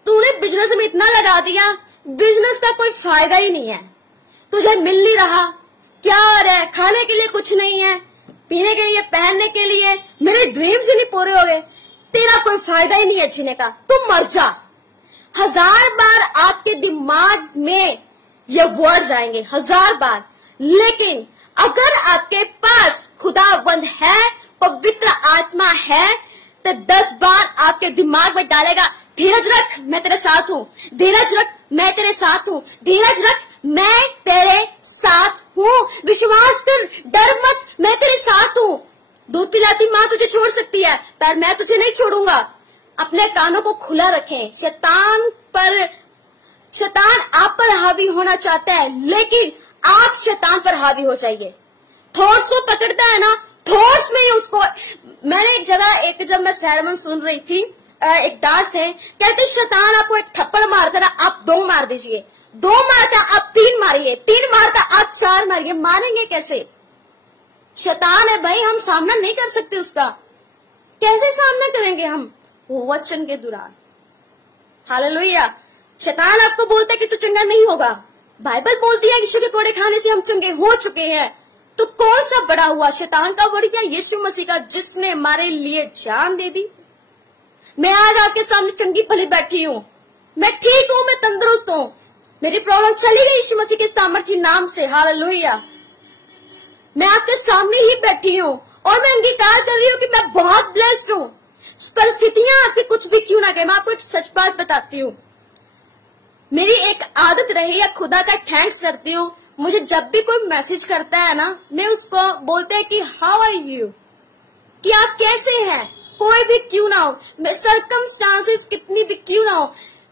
तूने बिजनेस में इतना लगा दिया, बिजनेस का कोई फायदा ही नहीं है, तुझे मिल नहीं रहा, क्या हो रहा है, खाने के लिए कुछ नहीं है, पीने के लिए, पहनने के लिए, मेरे ड्रीम्स ही नहीं पूरे हो गए, तेरा कोई फायदा ही नहीं है जीने का, तुम मर जा। 1000 बार आपके दिमाग में ये वर्ड्स आएंगे, 1000 बार। लेकिन अगर आपके पास खुदावंद है, पवित्र आत्मा है, तो 10 बार आपके दिमाग में डालेगा, धीरज रख, मैं तेरे साथ हूं, धीरज रख, मैं तेरे साथ हूं, धीरज रख, मैं तेरे साथ हूं, विश्वास कर, डर मत, मैं तेरे साथ हूं। दूध पिलाती मां तुझे छोड़ सकती है, पर मैं तुझे नहीं छोड़ूंगा। अपने कानों को खुला रखें। शैतान आप पर हावी होना चाहता है, लेकिन आप शैतान पर हावी हो जाइए। थॉट्स को पकड़ता है ना, थॉट्स में ही उसको, मैंने एक जगह, जब मैं सरमन सुन रही थी, एक दास थे, कहते शैतान आपको एक थप्पड़ मारता ना, आप 2 मार दीजिए, 2 मारता आप 3 मारिए, 3 मारता आप 4 मारिए। मारेंगे कैसे? शैतान है भाई, हम सामना नहीं कर सकते उसका, कैसे सामना करेंगे हम वचन के दौरान। हालेलुया। शैतान आपको बोलता है कि तू चंगा नहीं होगा, बाइबल बोलती है यीशु के कोड़े खाने से हम चंगे हो चुके हैं, तो कौन सा बड़ा हुआ, शैतान का बढ़ गया यीशु मसीह का, जिसने हमारे लिए जान दे दी। मैं आज आपके सामने चंगी भली बैठी हूँ, मैं ठीक हूँ, मैं तंदुरुस्त हूँ, मेरी प्रॉब्लम चली गई यीशु मसीह के सामर्थ्य नाम से। हालेलुया। मैं आपके सामने ही बैठी हूँ और मैं अंगीकार कर रही हूँ कि मैं बहुत ब्लेस्ड हूँ। परिस्थितियां आपकी कुछ भी क्यों ना कहे, मैं आपको एक सच बात बताती हूँ, मेरी एक आदत रही है, खुदा का थैंक्स करती हूँ। मुझे जब भी कोई मैसेज करता है ना, मैं उसको बोलते हैं कि हाउ आर यू, कि आप कैसे हैं, कोई भी क्यों ना हो, सर्कमस्टांसेस कितनी भी क्यों ना हो।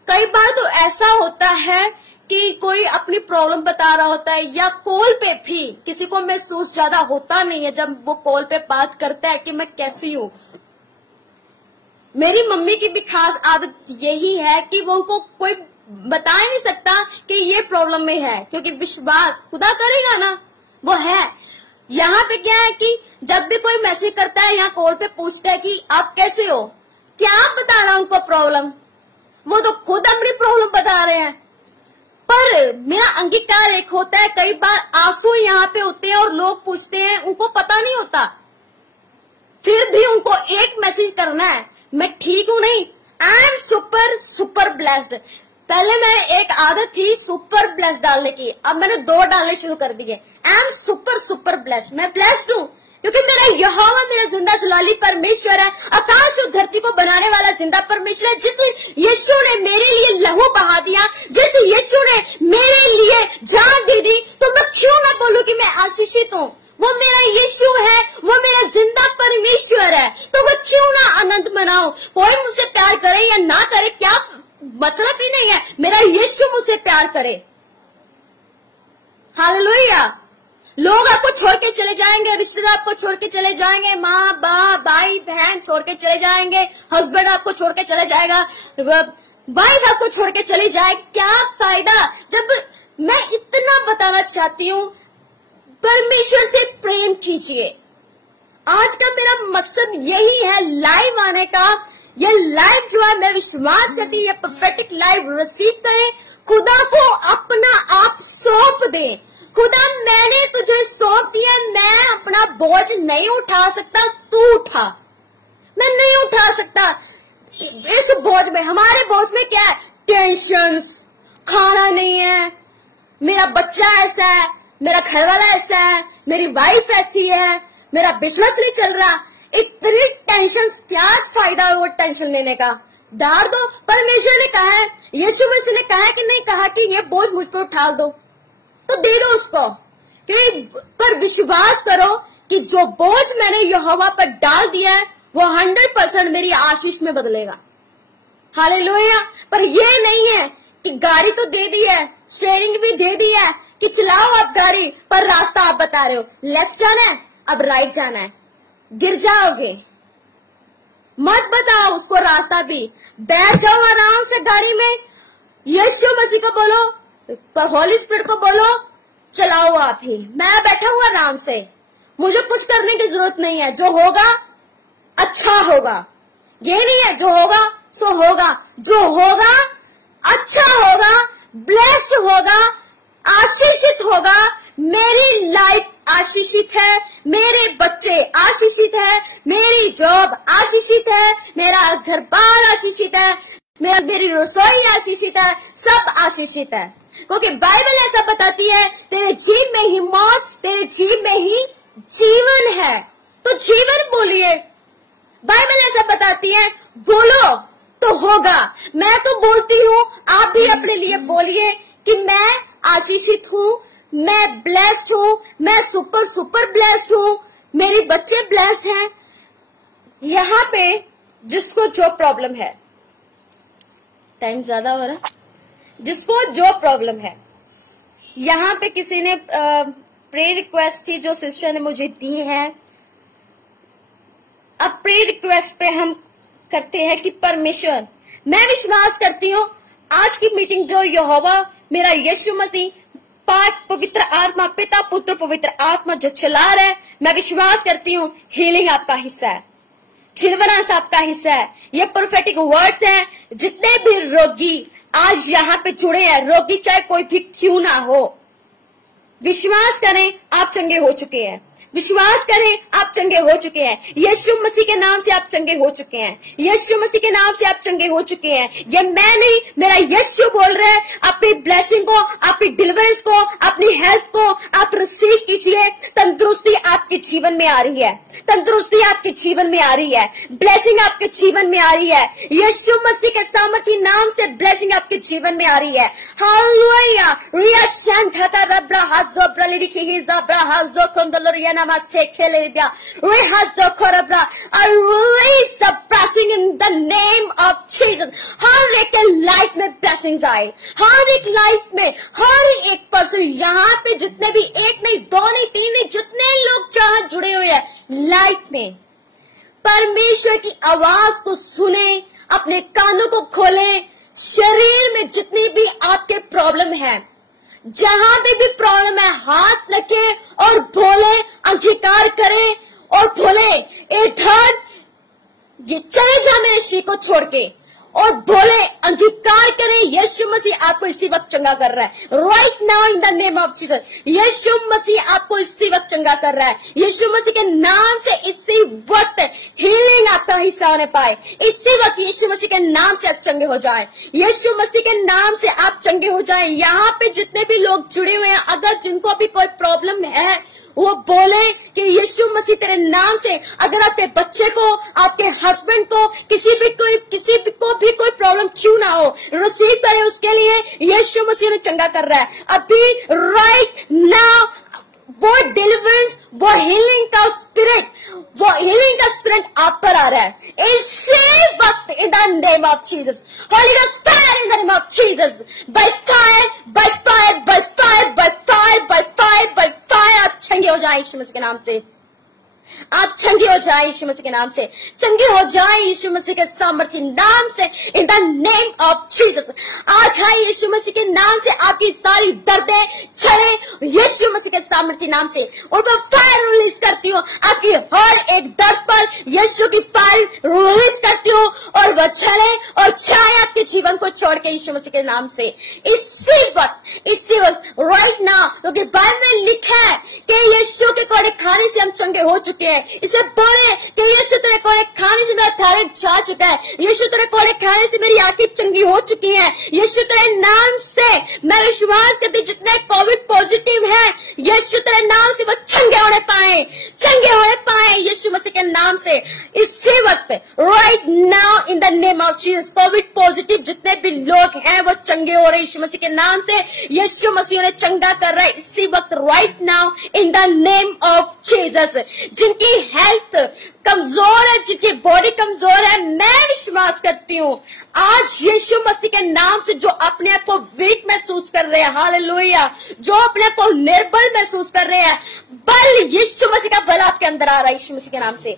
कई बार तो ऐसा होता है कि कोई अपनी प्रॉब्लम बता रहा होता है, या कॉल पे भी किसी को महसूस ज्यादा होता नहीं है जब वो कॉल पे बात करता है कि मैं कैसी हूँ। मेरी मम्मी की भी खास आदत यही है कि वो उनको कोई बता नहीं सकता कि ये प्रॉब्लम में है, क्योंकि विश्वास खुदा करेगा ना, वो है। यहाँ पे क्या है कि जब भी कोई मैसेज करता है या कॉल पे पूछता है कि आप कैसे हो, क्या आप बता रहा उनको प्रॉब्लम, वो तो खुद अपनी प्रॉब्लम बता रहे हैं। पर मेरा अंगीकार एक होता है, कई बार आंसू यहाँ पे होते हैं और लोग पूछते हैं, उनको पता नहीं होता, फिर भी उनको एक मैसेज करना है, मैं ठीक हूं नहीं, I am super super blessed. पहले मैं एक आदत थी सुपर ब्लेस्ड डालने की, अब मैंने 2 डालने शुरू कर दिए। I am super super blessed, मैं ब्लेस्ड हूँ क्योंकि मेरा यहोवा मेरा जिंदा जलाली परमेश्वर है, आकाश और धरती को बनाने वाला जिंदा परमेश्वर है, जिस यीशु ने मेरे लिए लहू बहा दिया, जिस यीशु ने मेरे लिए जान दे दी, तो मैं क्यों ना बोलूं कि मैं आशीषित हूँ। वो मेरा यीशु है, वो मेरा जिंदा परमेश्वर है, तो मैं क्यों ना आनंद मनाऊं। कोई मुझसे प्यार करे या ना करे, क्या मतलब ही नहीं है, मेरा यीशु मुझसे प्यार करे। हालेलुया। लोग आपको छोड़ के चले जाएंगे, रिश्तेदार आपको छोड़ के चले जाएंगे, माँ बाप भाई बहन छोड़ के चले जाएंगे, हस्बैंड आपको छोड़ के चले जाएगा, वाइफ आपको छोड़ के चली जाए, क्या फायदा। जब मैं इतना बताना चाहती हूँ, परमेश्वर से प्रेम कीजिए। आज का मेरा मकसद यही है लाइव आने का। ये लाइव जो है मैं विश्वास करती हूँ, ये प्रोफेटिक लाइव रिसीव करें, खुदा को अपना आप सौंप दें। खुदा मैंने तुझे सौंप दिया, मैं अपना बोझ नहीं उठा सकता, तू उठा, मैं नहीं उठा सकता। इस बोझ में, हमारे बोझ में क्या है? टेंशन्स, खाना नहीं है, मेरा बच्चा ऐसा है, मेरा घर वाला ऐसा है, मेरी वाइफ ऐसी है, मेरा बिजनेस नहीं चल रहा। इतनी टेंशन, क्या फायदा है वो टेंशन लेने का? डाल दो। परमेश्वर ने कहा है, यीशु मसीह ने कहा है कि नहीं कहा कि ये बोझ मुझ पर उठा दो, तो दे दो उसको। पर विश्वास करो कि जो बोझ मैंने यहोवा पर डाल दिया है वो 100% मेरी आशीष में बदलेगा। हालेलुया। पर ये नहीं है कि गाड़ी तो दे दी है, स्टीयरिंग भी दे दी है कि चलाओ आप गाड़ी, पर रास्ता आप बता रहे हो, लेफ्ट जाना है अब राइट जाना है, गिर जाओगे। मत बताओ उसको रास्ता भी, बैठ जाओ आराम से गाड़ी में, यीशु मसीह को बोलो, होली स्पिरिट को बोलो, चलाओ आप ही, मैं बैठा हुआ आराम से, मुझे कुछ करने की जरूरत नहीं है, जो होगा अच्छा होगा। ये नहीं है जो होगा सो होगा, जो होगा अच्छा होगा, ब्लेस्ड होगा, आशीषित होगा। मेरी लाइफ आशीषित है, मेरे बच्चे आशीषित है, मेरी जॉब आशीषित है, मेरा घर बार आशीषित है, मेरी रसोई आशीषित है, सब आशीषित है। क्योंकि बाइबल ऐसा बताती है, तेरे जीव में ही मौत, तेरे जीव में ही जीवन है। तो जीवन बोलिए, बाइबल ऐसा बताती है, बोलो तो होगा। मैं तो बोलती हूँ, आप भी अपने लिए बोलिए कि मैं आशीषित हूँ, मैं ब्लेस्ड हूँ, मैं सुपर सुपर ब्लेस्ड हूँ, मेरे बच्चे ब्लेस्ड हैं। यहाँ पे जिसको जो प्रॉब्लम है, टाइम ज्यादा हो रहा, जिसको जो प्रॉब्लम है, यहाँ पे किसी ने प्रे रिक्वेस्ट थी जो सिस्टर ने मुझे दी है। अब प्रे रिक्वेस्ट पे हम करते हैं कि परमेश्वर, मैं विश्वास करती हूँ आज की मीटिंग जो यहोवा मेरा यीशु मसीह पाक पवित्र आत्मा पिता पुत्र पवित्र आत्मा जो चला रहा है, मैं विश्वास करती हूँ हीलिंग आपका हिस्सा है, डिलीवरेंस आपका हिस्सा है। ये प्रोफेटिक वर्ड्स हैं। जितने भी रोगी आज यहाँ पे जुड़े हैं, रोगी चाहे कोई भी क्यों ना हो, विश्वास करें आप चंगे हो चुके हैं, विश्वास करें आप चंगे हो चुके हैं। यीशु मसीह के नाम से आप चंगे हो चुके हैं, यीशु मसीह के नाम से आप चंगे हो चुके हैं। ये मैं नहीं, मेरा यीशु बोल रहे हैं। अपनी ब्लेसिंग को, अपनी डिलीवरेंस को, अपनी हेल्थ को आप रिसीव कीजिए। तंदुरुस्ती आपके जीवन में आ रही है, तंदुरुस्ती आपके जीवन में आ रही है, ब्लेसिंग आपके जीवन में आ रही है। यीशु मसीह के सामर्थी नाम से ब्लेसिंग आपके जीवन में आ रही है। हालेलुया। रिया शांता रब्रा हाज़ोब्रा लिखी ज़ब्रा हाज़ो कंदलोरिया I release the blessing in the name of Jesus। हर एक लाइफ में ब्लेसिंग्स आए, हर एक लाइफ में, हर एक पर्सन यहाँ पे, जितने भी, एक नहीं दो नहीं तीन नहीं, जितने लोग जहाँ जुड़े हुए हैं लाइफ में, परमेश्वर की आवाज को सुने, अपने कानों को खोलें। शरीर में जितनी भी आपके प्रॉब्लम है, जहां भी प्रॉब्लम है, हाथ रखे और बोले, अंगीकार करें और बोले, ए धन ये चले जा मेरे शी को छोड़ के, और बोले, अंगीकार करें, यीशु मसीह आपको इसी वक्त चंगा कर रहा है। Right now in the name of Jesus, यीशु मसीह आपको इसी वक्त चंगा कर रहा है। यीशु मसीह के नाम से इसी वक्त हीलिंग आपका हिस्सा होने पाए। इसी वक्त यीशु मसीह के नाम से आप चंगे हो जाएं, यीशु मसीह के नाम से आप चंगे हो जाएं। यहाँ पे जितने भी लोग जुड़े हुए हैं, अगर जिनको भी कोई प्रॉब्लम है, वो बोले कि यीशु मसीह तेरे नाम से, अगर आपके बच्चे को, आपके हस्बैंड को, किसी को भी कोई प्रॉब्लम क्यों ना हो, रिसीव करें उसके लिए। यीशु मसीह ने चंगा कर रहा है अभी, राइट नाउ। वो डिलीवरेंस, वो हीलिंग का स्पिरिट, वो हीलिंग का स्पिरिट आप पर आ रहा है इसी वक्त इन the name of Jesus. Holi ghost fire in the name of Jesus, by fire by fire by fire by fire by fire by fire. आप चंगे हो जाए यीशु मसीह के नाम से, आप चंगे हो जाए यीशु मसीह के नाम से, चंगे हो जाए यीशु मसीह के सामर्थ्य नाम से इन द नेम ऑफ जीसस। आज है यीशु मसीह के नाम से आपकी सारी दर्दें चले यीशु मसीह के सामर्थ्य नाम से, उन पर फायर रिलीज करती हूँ। आपकी हर एक दर्द पर यीशु की फायर रिलीज करती हूँ और वह चले और चाहे आपके जीवन को छोड़ के यीशु मसीह के नाम से इसी वक्त राइट नाउ, क्योंकि बाइबल में लिखा है कि यीशु के कोड़े खाने से हम चंगे हो चुके हैं। इसे बोले कि यीशु तेरे कोड़े खाने से मेरा थायराइड जा चुका है, यीशु तेरे कोड़े खाने से मेरी आंखें चंगी हो चुकी हैं, यीशु तेरे नाम से मैं विश्वास करती हूं जितने कोविड पॉजिटिव हैं यीशु तेरे नाम से वो चंगे होने पाए यीशु मसीह के नाम से इसी वक्त right now in the name of Jesus. Covid positive जितने भी लोग हैं वो चंगे हो रहे यीशु मसीह के नाम से, यीशु मसीह उन्हें चंगा कर रहा है इसी वक्त right now in the name of Jesus. जिनकी हेल्थ कमजोर है, जिनकी बॉडी कमजोर है, मैं विश्वास करती हूँ आज यीशु मसीह के नाम से जो अपने आप को वीक महसूस कर रहे हैं, हालेलुया, जो अपने आप को निर्बल महसूस कर रहे हैं, बल यीशु मसीह का बल आपके अंदर आ रहा है यीशु मसीह के नाम से,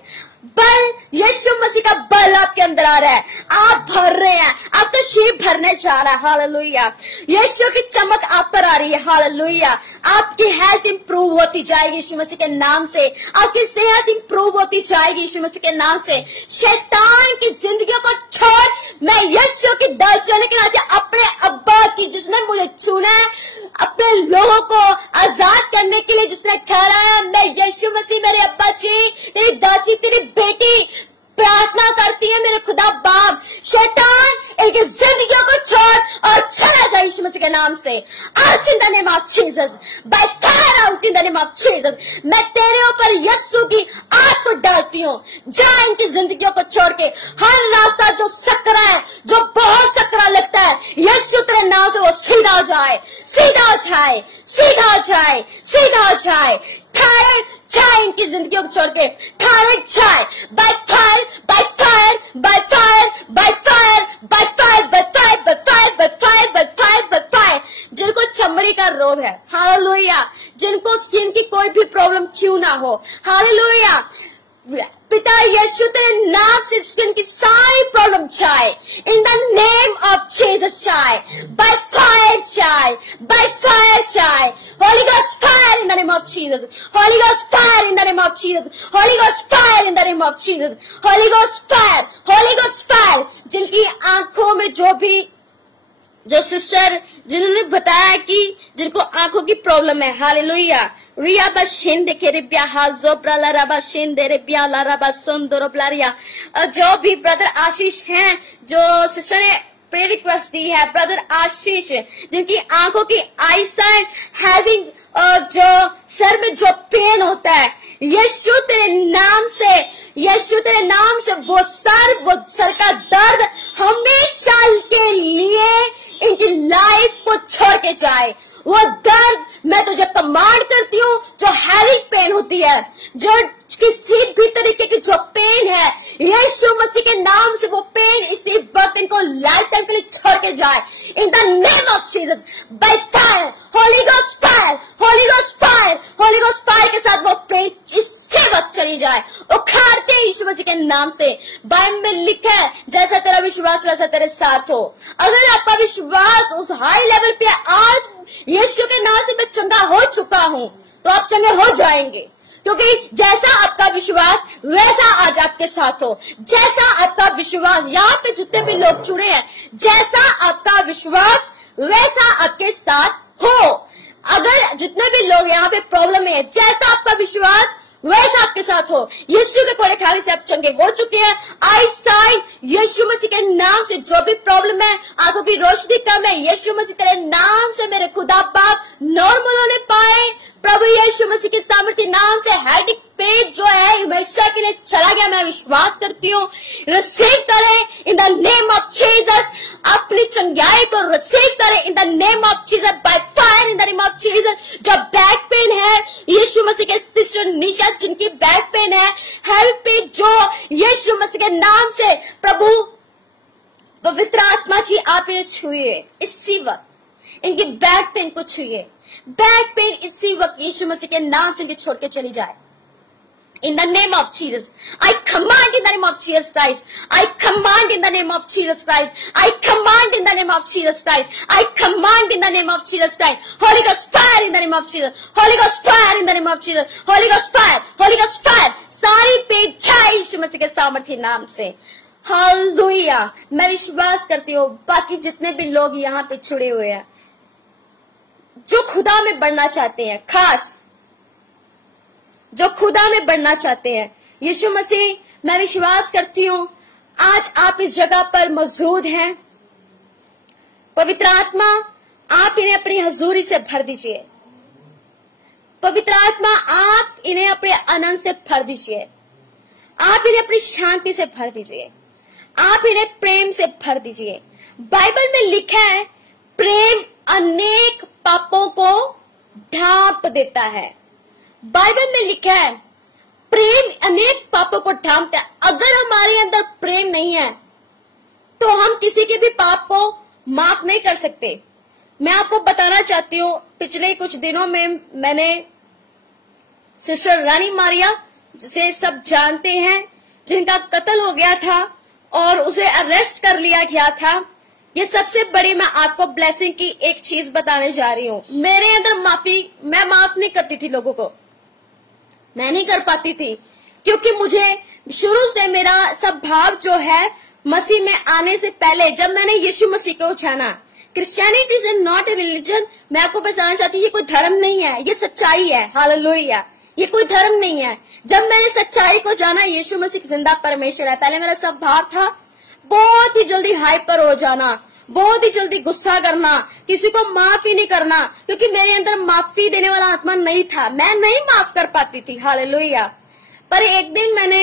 बल यीशु मसीह का बल आपके अंदर आ रहा है, आप भर रहे हैं, आपका शरीर भरने जा रहा है, हालेलुया, यीशु की चमक आप पर आ रही है, हालेलुया, आपकी हेल्थ इंप्रूव होती जाएगी यीशु मसीह के नाम से, आपकी सेहत इंप्रूव होती जाएगी यीशु मसीह के नाम से। शैतान की जिंदगियों को छोड़ मैं यीशु की दर्शन के नाते अपने अब्बा की जिसने मुझे चुना है, अपने लोगों को आजाद करने के लिए जिसने ठहराया, मैं यीशु मसीह मेरे अब्बा जी, तेरी दासी, तेरी बेटी प्रार्थना करती है मेरे खुदा बाप, शैतान इनकी जिंदगियों को छोड़ और चला जाए यीशु मसीह के नाम से। Out in the name of Jesus, by fire out in the name of Jesus. मैं तेरे ऊपर यीशु की आग को डालती हूँ, जा इनकी जिंदगियों को छोड़ के, हर रास्ता जो सकरा है, जो बहुत सकरा लगता है, यीशु तेरे नाम से वो सीधा जाए, सीधा जाए, सीधा जाए, सीधा जाए। थायराइड जाए इनकी जिंदगियों को छोड़ के, थायराइड जाए by fire by fire by fire by fire by fire by fire by fire by fire by fire by fire. जिनको चमड़ी का रोग है, हालेलुया, जिनको स्किन की कोई भी प्रॉब्लम क्यों ना हो, हालेलुया, पिता यीशु तेरे नाम से स्किन की सारी प्रॉब्लम जाए इन द नेम ऑफ जीसस, जाए बाय फायर, जाए बाय फायर, जाए Holi ghost fire in the name of Jesus, Holi ghost fire in the name of Jesus, Holi ghost fire in the name of Jesus, Holi ghost fire, Holi ghost fire. जिनकी आंखों में जो sister जिन्होंने बताया कि जिनको आंखों की प्रॉब्लम है, हालेलुया, रिया बशिंदे के रिया हाजो प्रला रबा शिंदे रिया ला रबा सुंदरो प्लारिया। जो भी ब्रदर आशीष हैं, जो सिस्टर ने प्रेयर रिक्वेस्ट दी है, ब्रदर आशीष जिनकी आंखों की आईसाइट हैविंग, जो सर में जो पेन होता है, यीशु तेरे नाम से, यीशु तेरे नाम से वो सर का दर्द हमेशा के लिए इनकी लाइफ को छोड़ के जाए। वो दर्द मैं तुझे कमांड करती हूँ, जो हैविंग पेन होती है, जो किसी भी तरीके की जो पेन है, यीशु मसीह के नाम से वो पेन इसी वक्त इनको लाइफ टाइम के लिए छोड़ के जाए इन the name of Jesus, by fire, Holi ghost fire, Holi ghost fire, Holi ghost fire के साथ वो पेन इसी वक्त चली जाए, उखाड़ते हैं यीशु मसीह के नाम से। बाइबल में लिखा है जैसा तेरा विश्वास वैसा तेरे साथ हो। अगर आपका विश्वास उस हाई लेवल पे आज यीशु के नाम से मैं चंगा हो चुका हूँ, तो आप चंगे हो जाएंगे, क्योंकि जैसा आपका विश्वास वैसा आज आपके साथ हो, जैसा आपका विश्वास, यहाँ पे जितने भी लोग जुड़े हैं, जैसा आपका विश्वास वैसा आपके साथ हो। अगर जितने भी लोग यहाँ पे प्रॉब्लम है, जैसा आपका विश्वास वैसा आपके साथ हो। यीशु के कोड़े खाने से आप चंगे हो चुके हैं। आई साइन यीशु मसीह के नाम से जो भी प्रॉब्लम है, आंखों की रोशनी कम है, यीशु मसीह तेरे नाम से मेरे खुदा बाप नॉर्मल होने पाए। प्रभु यीशु मसीह के सामर्थ्य नाम से हेडेक पेज जो है हमेशा के लिए चला गया, मैं विश्वास करती हूँ। रिसीव करें इन द नेम ऑफ जीसस, अपनी चंगाई को रिसीव करें इन the name of Jesus, by fire in the name of Jesus. जो बैक पेन है, यीशु मसीह के सिस्टर निशा जिनकी बैक पेन है, हेल्प पे जो यीशु मसीह के नाम से प्रभु पवित्र आत्मा जी आप इन्हें छुए इसी वक्त, इनकी बैक पेन को छुए, बैक पेन इसी वक्त यीशु मसीह के नाम से इनके छोड़ के चली जाए। In the name of Jesus, I command in the name of Jesus Christ. I command in the name of Jesus Christ. I command in the name of Jesus Christ. I command in the name of Jesus Christ. Holy Ghost fire in the name of Jesus. Holy Ghost fire in the name of Jesus. Holy Ghost fire. Holy Ghost fire. सारी पेट जाए यीशु मसीह के सामर्थ्य नाम से। Hallelujah. मैं विश्वास करती हूँ बाकी जितने भी लोग यहाँ पे छुड़े हुए हैं, जो खुदा में बढ़ना चाहते हैं, खास जो खुदा में बढ़ना चाहते हैं, यीशु मसीह, मैं विश्वास करती हूँ आज आप इस जगह पर मौजूद हैं। पवित्र आत्मा आप इन्हें अपनी हजूरी से भर दीजिए। पवित्र आत्मा आप इन्हें अपने आनंद से भर दीजिए। आप इन्हें अपनी शांति से भर दीजिए। आप इन्हें प्रेम से भर दीजिए। बाइबल में लिखा है प्रेम अनेक पापों को ढांप देता है। बाइबल में लिखा है प्रेम अनेक पापों को ढांपता है। अगर हमारे अंदर प्रेम नहीं है तो हम किसी के भी पाप को माफ नहीं कर सकते। मैं आपको बताना चाहती हूँ, पिछले कुछ दिनों में मैंने सिस्टर रानी मारिया, जिसे सब जानते हैं, जिनका कत्ल हो गया था और उसे अरेस्ट कर लिया गया था। ये सबसे बड़ी मैं आपको ब्लेसिंग की एक चीज बताने जा रही हूँ। मेरे अंदर मैं माफ नहीं करती थी लोगों को, मैं नहीं कर पाती थी, क्योंकि मुझे शुरू से मेरा सब भाव जो है मसीह में आने से पहले, जब मैंने यीशु मसीह को जाना, Christianity is not a religion. मैं आपको बताना चाहती हूँ ये कोई धर्म नहीं है, ये सच्चाई है। हालेलुया। ये कोई धर्म नहीं है। जब मैंने सच्चाई को जाना, यीशु मसीह जिंदा परमेश्वर है, पहले मेरा सब भाव था बहुत ही जल्दी हाइपर हो जाना, बहुत ही जल्दी गुस्सा करना, किसी को माफ ही नहीं करना, क्योंकि मेरे अंदर माफी देने वाला आत्मा नहीं था। मैं नहीं माफ कर पाती थी। हालेलुया। पर एक दिन मैंने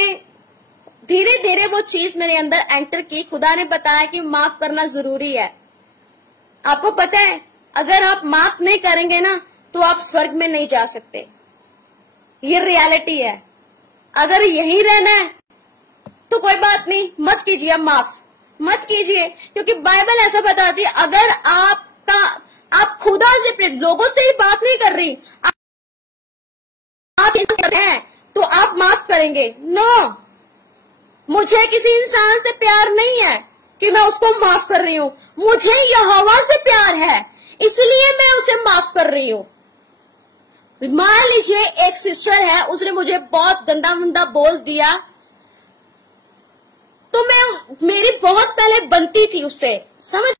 धीरे धीरे वो चीज मेरे अंदर एंटर की। खुदा ने बताया कि माफ करना जरूरी है। आपको पता है अगर आप माफ नहीं करेंगे ना तो आप स्वर्ग में नहीं जा सकते। ये रियलिटी है। अगर यही रहना है तो कोई बात नहीं, मत कीजिए, माफ मत कीजिए, क्योंकि बाइबल ऐसा बताती है अगर आप खुदा से, लोगों से ही बात नहीं कर रही, आप हैं तो आप माफ करेंगे। नो, मुझे किसी इंसान से प्यार नहीं है कि मैं उसको माफ कर रही हूँ। मुझे यहोवा से प्यार है, इसलिए मैं उसे माफ कर रही हूँ। मान लीजिए एक सिस्टर है, उसने मुझे बहुत गंदा मुंदा बोल दिया, तो मेरी बहुत पहले बनती थी उससे, समझ,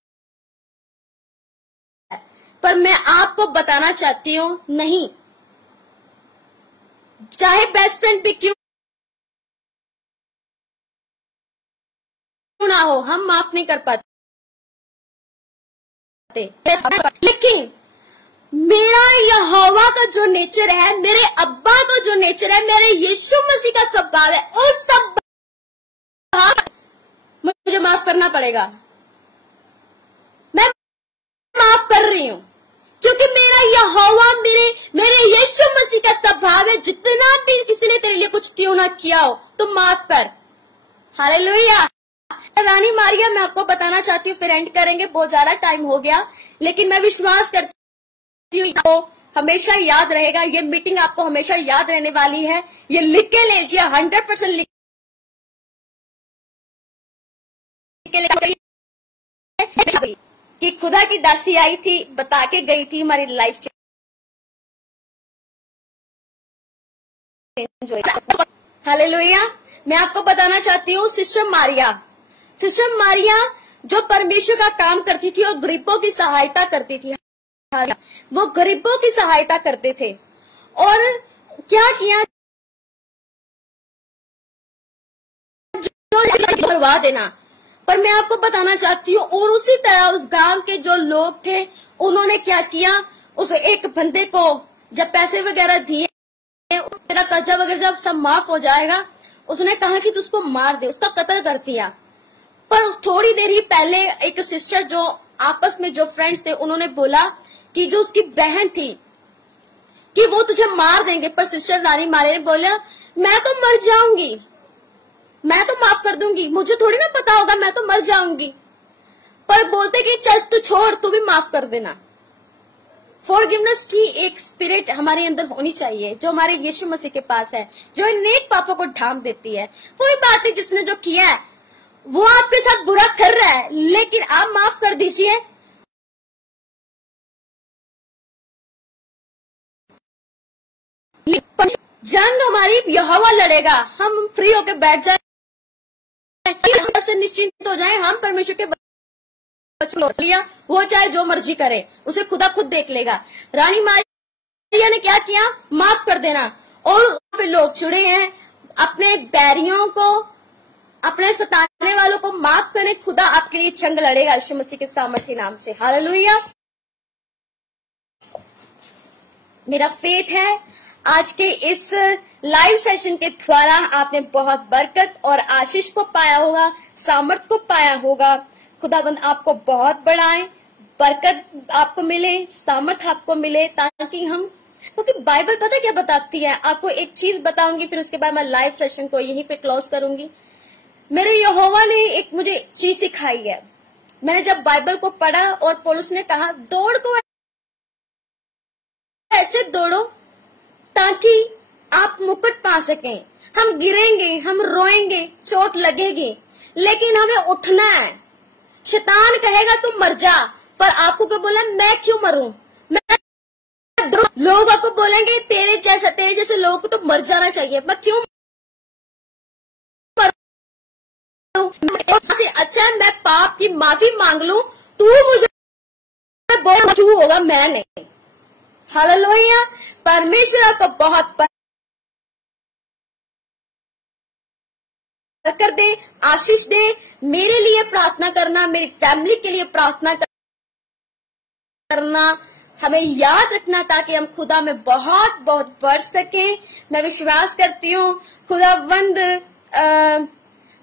पर मैं आपको बताना चाहती हूँ नहीं, चाहे बेस्ट फ्रेंड भी क्यों ना हो, हम माफ नहीं कर पाते। लेकिन मेरा यहोवा का जो नेचर है, मेरे अब्बा का जो नेचर है, मेरे यीशु मसीह का स्वभाव है, उस सब मुझे माफ करना पड़ेगा। मैं माफ कर रही हूं क्योंकि मेरा यहोवा, मेरे यीशु मसीह का स्वभाव है। जितना भी किसी ने तेरे लिए कुछ क्यों ना किया हो तो माफ कर। हालेलुया। रानी मारिया, मैं आपको बताना चाहती हूँ, फिर एंड करेंगे, बहुत ज्यादा टाइम हो गया, लेकिन मैं विश्वास करती हूँ आपको हमेशा याद रहेगा। ये मीटिंग आपको हमेशा याद रहने वाली है। ये लिख के लीजिए, 100% लिख कि खुदा की दासी आई थी, बता के गई थी, हमारी लाइफ चेंज हुई। हालेलुया। मैं आपको बताना चाहती हूँ सिस्टर मारिया जो परमेश्वर का काम करती थी और गरीबों की सहायता करती थी। वो गरीबों की सहायता करते थे और क्या किया, करवा देना। पर मैं आपको बताना चाहती हूँ, और उसी तरह उस गांव के जो लोग थे उन्होंने क्या किया, उस एक बंदे को जब पैसे वगैरह दिए तेरा कर्जा वगैरह जब सब माफ हो जाएगा, उसने कहा कि तू उसको मार दे, उसका कत्ल कर दिया। पर थोड़ी देर ही पहले एक सिस्टर जो आपस में जो फ्रेंड्स थे उन्होंने बोला कि जो उसकी बहन थी कि वो तुझे मार देंगे, पर सिस्टर रानी मारे ने बोला मैं तो मर जाऊंगी, मैं तो माफ कर दूंगी, मुझे थोड़ी ना पता होगा, मैं तो मर जाऊंगी। पर बोलते कि चल तू छोड़, तू भी माफ कर देना। फॉरगिवनेस की एक स्पिरिट हमारे अंदर होनी चाहिए जो हमारे यीशु मसीह के पास है, जो इन नेक पापों को ढांप देती है। कोई बात नहीं, जिसने जो किया है वो आपके साथ बुरा कर रहा है, लेकिन आप माफ कर दीजिए। जंग हमारी यहोवा लड़ेगा, हम फ्री होकर बैठ जाए, से निश्चिंत हो जाए, हम परमेश्वर के लौट लिया, वो चाहे जो मर्जी करे, उसे खुदा खुद देख लेगा। रानी मारिया ने क्या किया? माफ कर देना। और पे लोग छुड़े हैं, अपने बैरियों को, अपने सताने वालों को माफ करें, खुदा आपके लिए जंग लड़ेगा यीशु मसीह के सामर्थ्य नाम से। हालेलुया। मेरा फेथ है आज के इस लाइव सेशन के द्वारा आपने बहुत बरकत और आशीष को पाया होगा, सामर्थ को पाया होगा। खुदाबंद आपको बहुत बढ़ाए, बरकत आपको मिले, सामर्थ आपको मिले, ताकि हम, क्योंकि बाइबल पता क्या बताती है, आपको एक चीज बताऊंगी, फिर उसके बाद मैं लाइव सेशन को यहीं पे क्लोज करूंगी। मेरे यहोवा ने एक मुझे चीज सिखाई है। मैंने जब बाइबल को पढ़ा और पौलुस ने कहा दौड़ को ऐसे दौड़ो ताकि आप मुकुट पा सकें। हम गिरेंगे, हम रोएंगे, चोट लगेगी, लेकिन हमें उठना है। शैतान कहेगा तुम मर जा, पर आपको क्या बोला? मैं क्यों मरूं? मैं लोग आपको बोलेंगे तेरे जैसे लोगों को तो मर जाना चाहिए, मैं क्यों मरूं? अच्छा है मैं पाप की माफी मांग लूं, तू मुझे बहुत होगा, मैं नहीं। हालेलुया। परमेश्वर आपको बहुत कर दे, आशीष दे। मेरे लिए प्रार्थना करना, मेरी फैमिली के लिए प्रार्थना करना, हमें याद रखना, ताकि हम खुदा में बहुत बहुत बढ़ सके। मैं विश्वास करती हूँ खुदावंद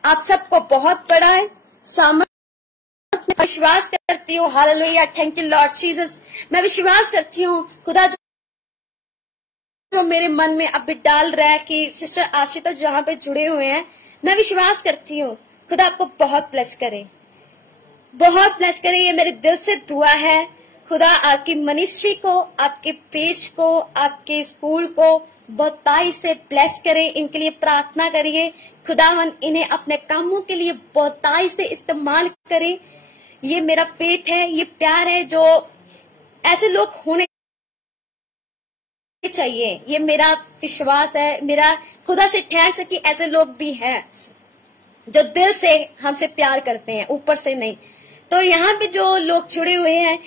आप सबको बहुत बढ़ाए, सामर्थ में विश्वास करती हूँ। Hallelujah. Thank you lord Jesus. मैं विश्वास करती हूँ खुदा जो मेरे मन में अब भी डाल रहा है कि सिस्टर आशिता जहाँ पे जुड़े हुए हैं, मैं विश्वास करती हूँ खुदा आपको बहुत ब्लेस करे, बहुत ब्लेस करे। ये मेरे दिल से दुआ है। खुदा आपकी मिनिस्ट्री को, आपके पेज को, आपके स्कूल को बहुताई से ब्लेस करे। इनके लिए प्रार्थना करिए, खुदावन इन्हें अपने कामों के लिए बहुताई से इस्तेमाल करे। ये मेरा फेथ है, ये प्यार है जो ऐसे लोग होने चाहिए। ये मेरा विश्वास है, मेरा खुदा से थैंक्स है कि ऐसे लोग भी हैं जो दिल से हमसे प्यार करते हैं, ऊपर से नहीं। तो यहाँ पे जो लोग जुड़े हुए हैं,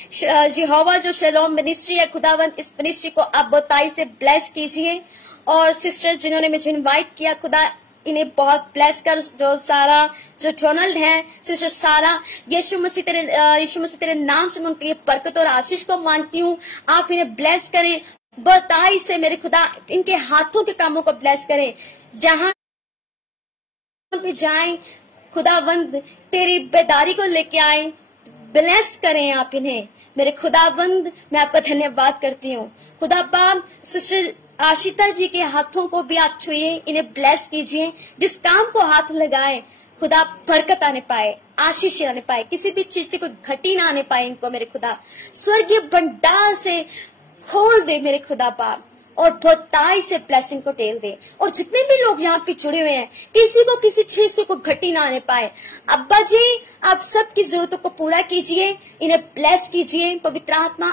यहोवा जो शलोम मिनिस्ट्री है, खुदावंद इस मिनिस्ट्री को आप बहुताई से ब्लेस कीजिए। और सिस्टर जिन्होंने मुझे इनवाइट किया, खुदा इन्हें बहुत ब्लेस कर। जो सारा, जो डोनाल्ड है, सिस्टर सारा, यीशु मसीह तेरे नाम से मैं उनके लिए बरकत और आशीष को मानती हूँ। आप इन्हें ब्लेस करें बहुताई से, मेरे खुदा इनके हाथों के कामों को ब्लेस करें। जहां पे जाएं खुदाबंद तेरी बेदारी को लेके आए, ब्लेस करें आप इन्हें। मेरे खुदाबंद मैं आपका धन्यवाद करती हूँ। खुदा पाप सिस्टर आशिता जी के हाथों को भी आप छुए, इन्हें ब्लेस कीजिए। जिस काम को हाथ लगाए खुदा बरकत आने पाए, आशीष आने पाए, किसी भी चीज की कोई घटी ना आने पाए इनको। मेरे खुदा स्वर्गीय भंडार से खोल दे मेरे खुदा पाप, और बहुताई से ब्लेसिंग को टेल दे। और जितने भी लोग यहाँ पे जुड़े हुए हैं, किसी को किसी चीज को कोई घटी ना आने पाए। अब्बा जी आप सबकी जरूरतों को पूरा कीजिए, इन्हें ब्लेस कीजिए। पवित्र आत्मा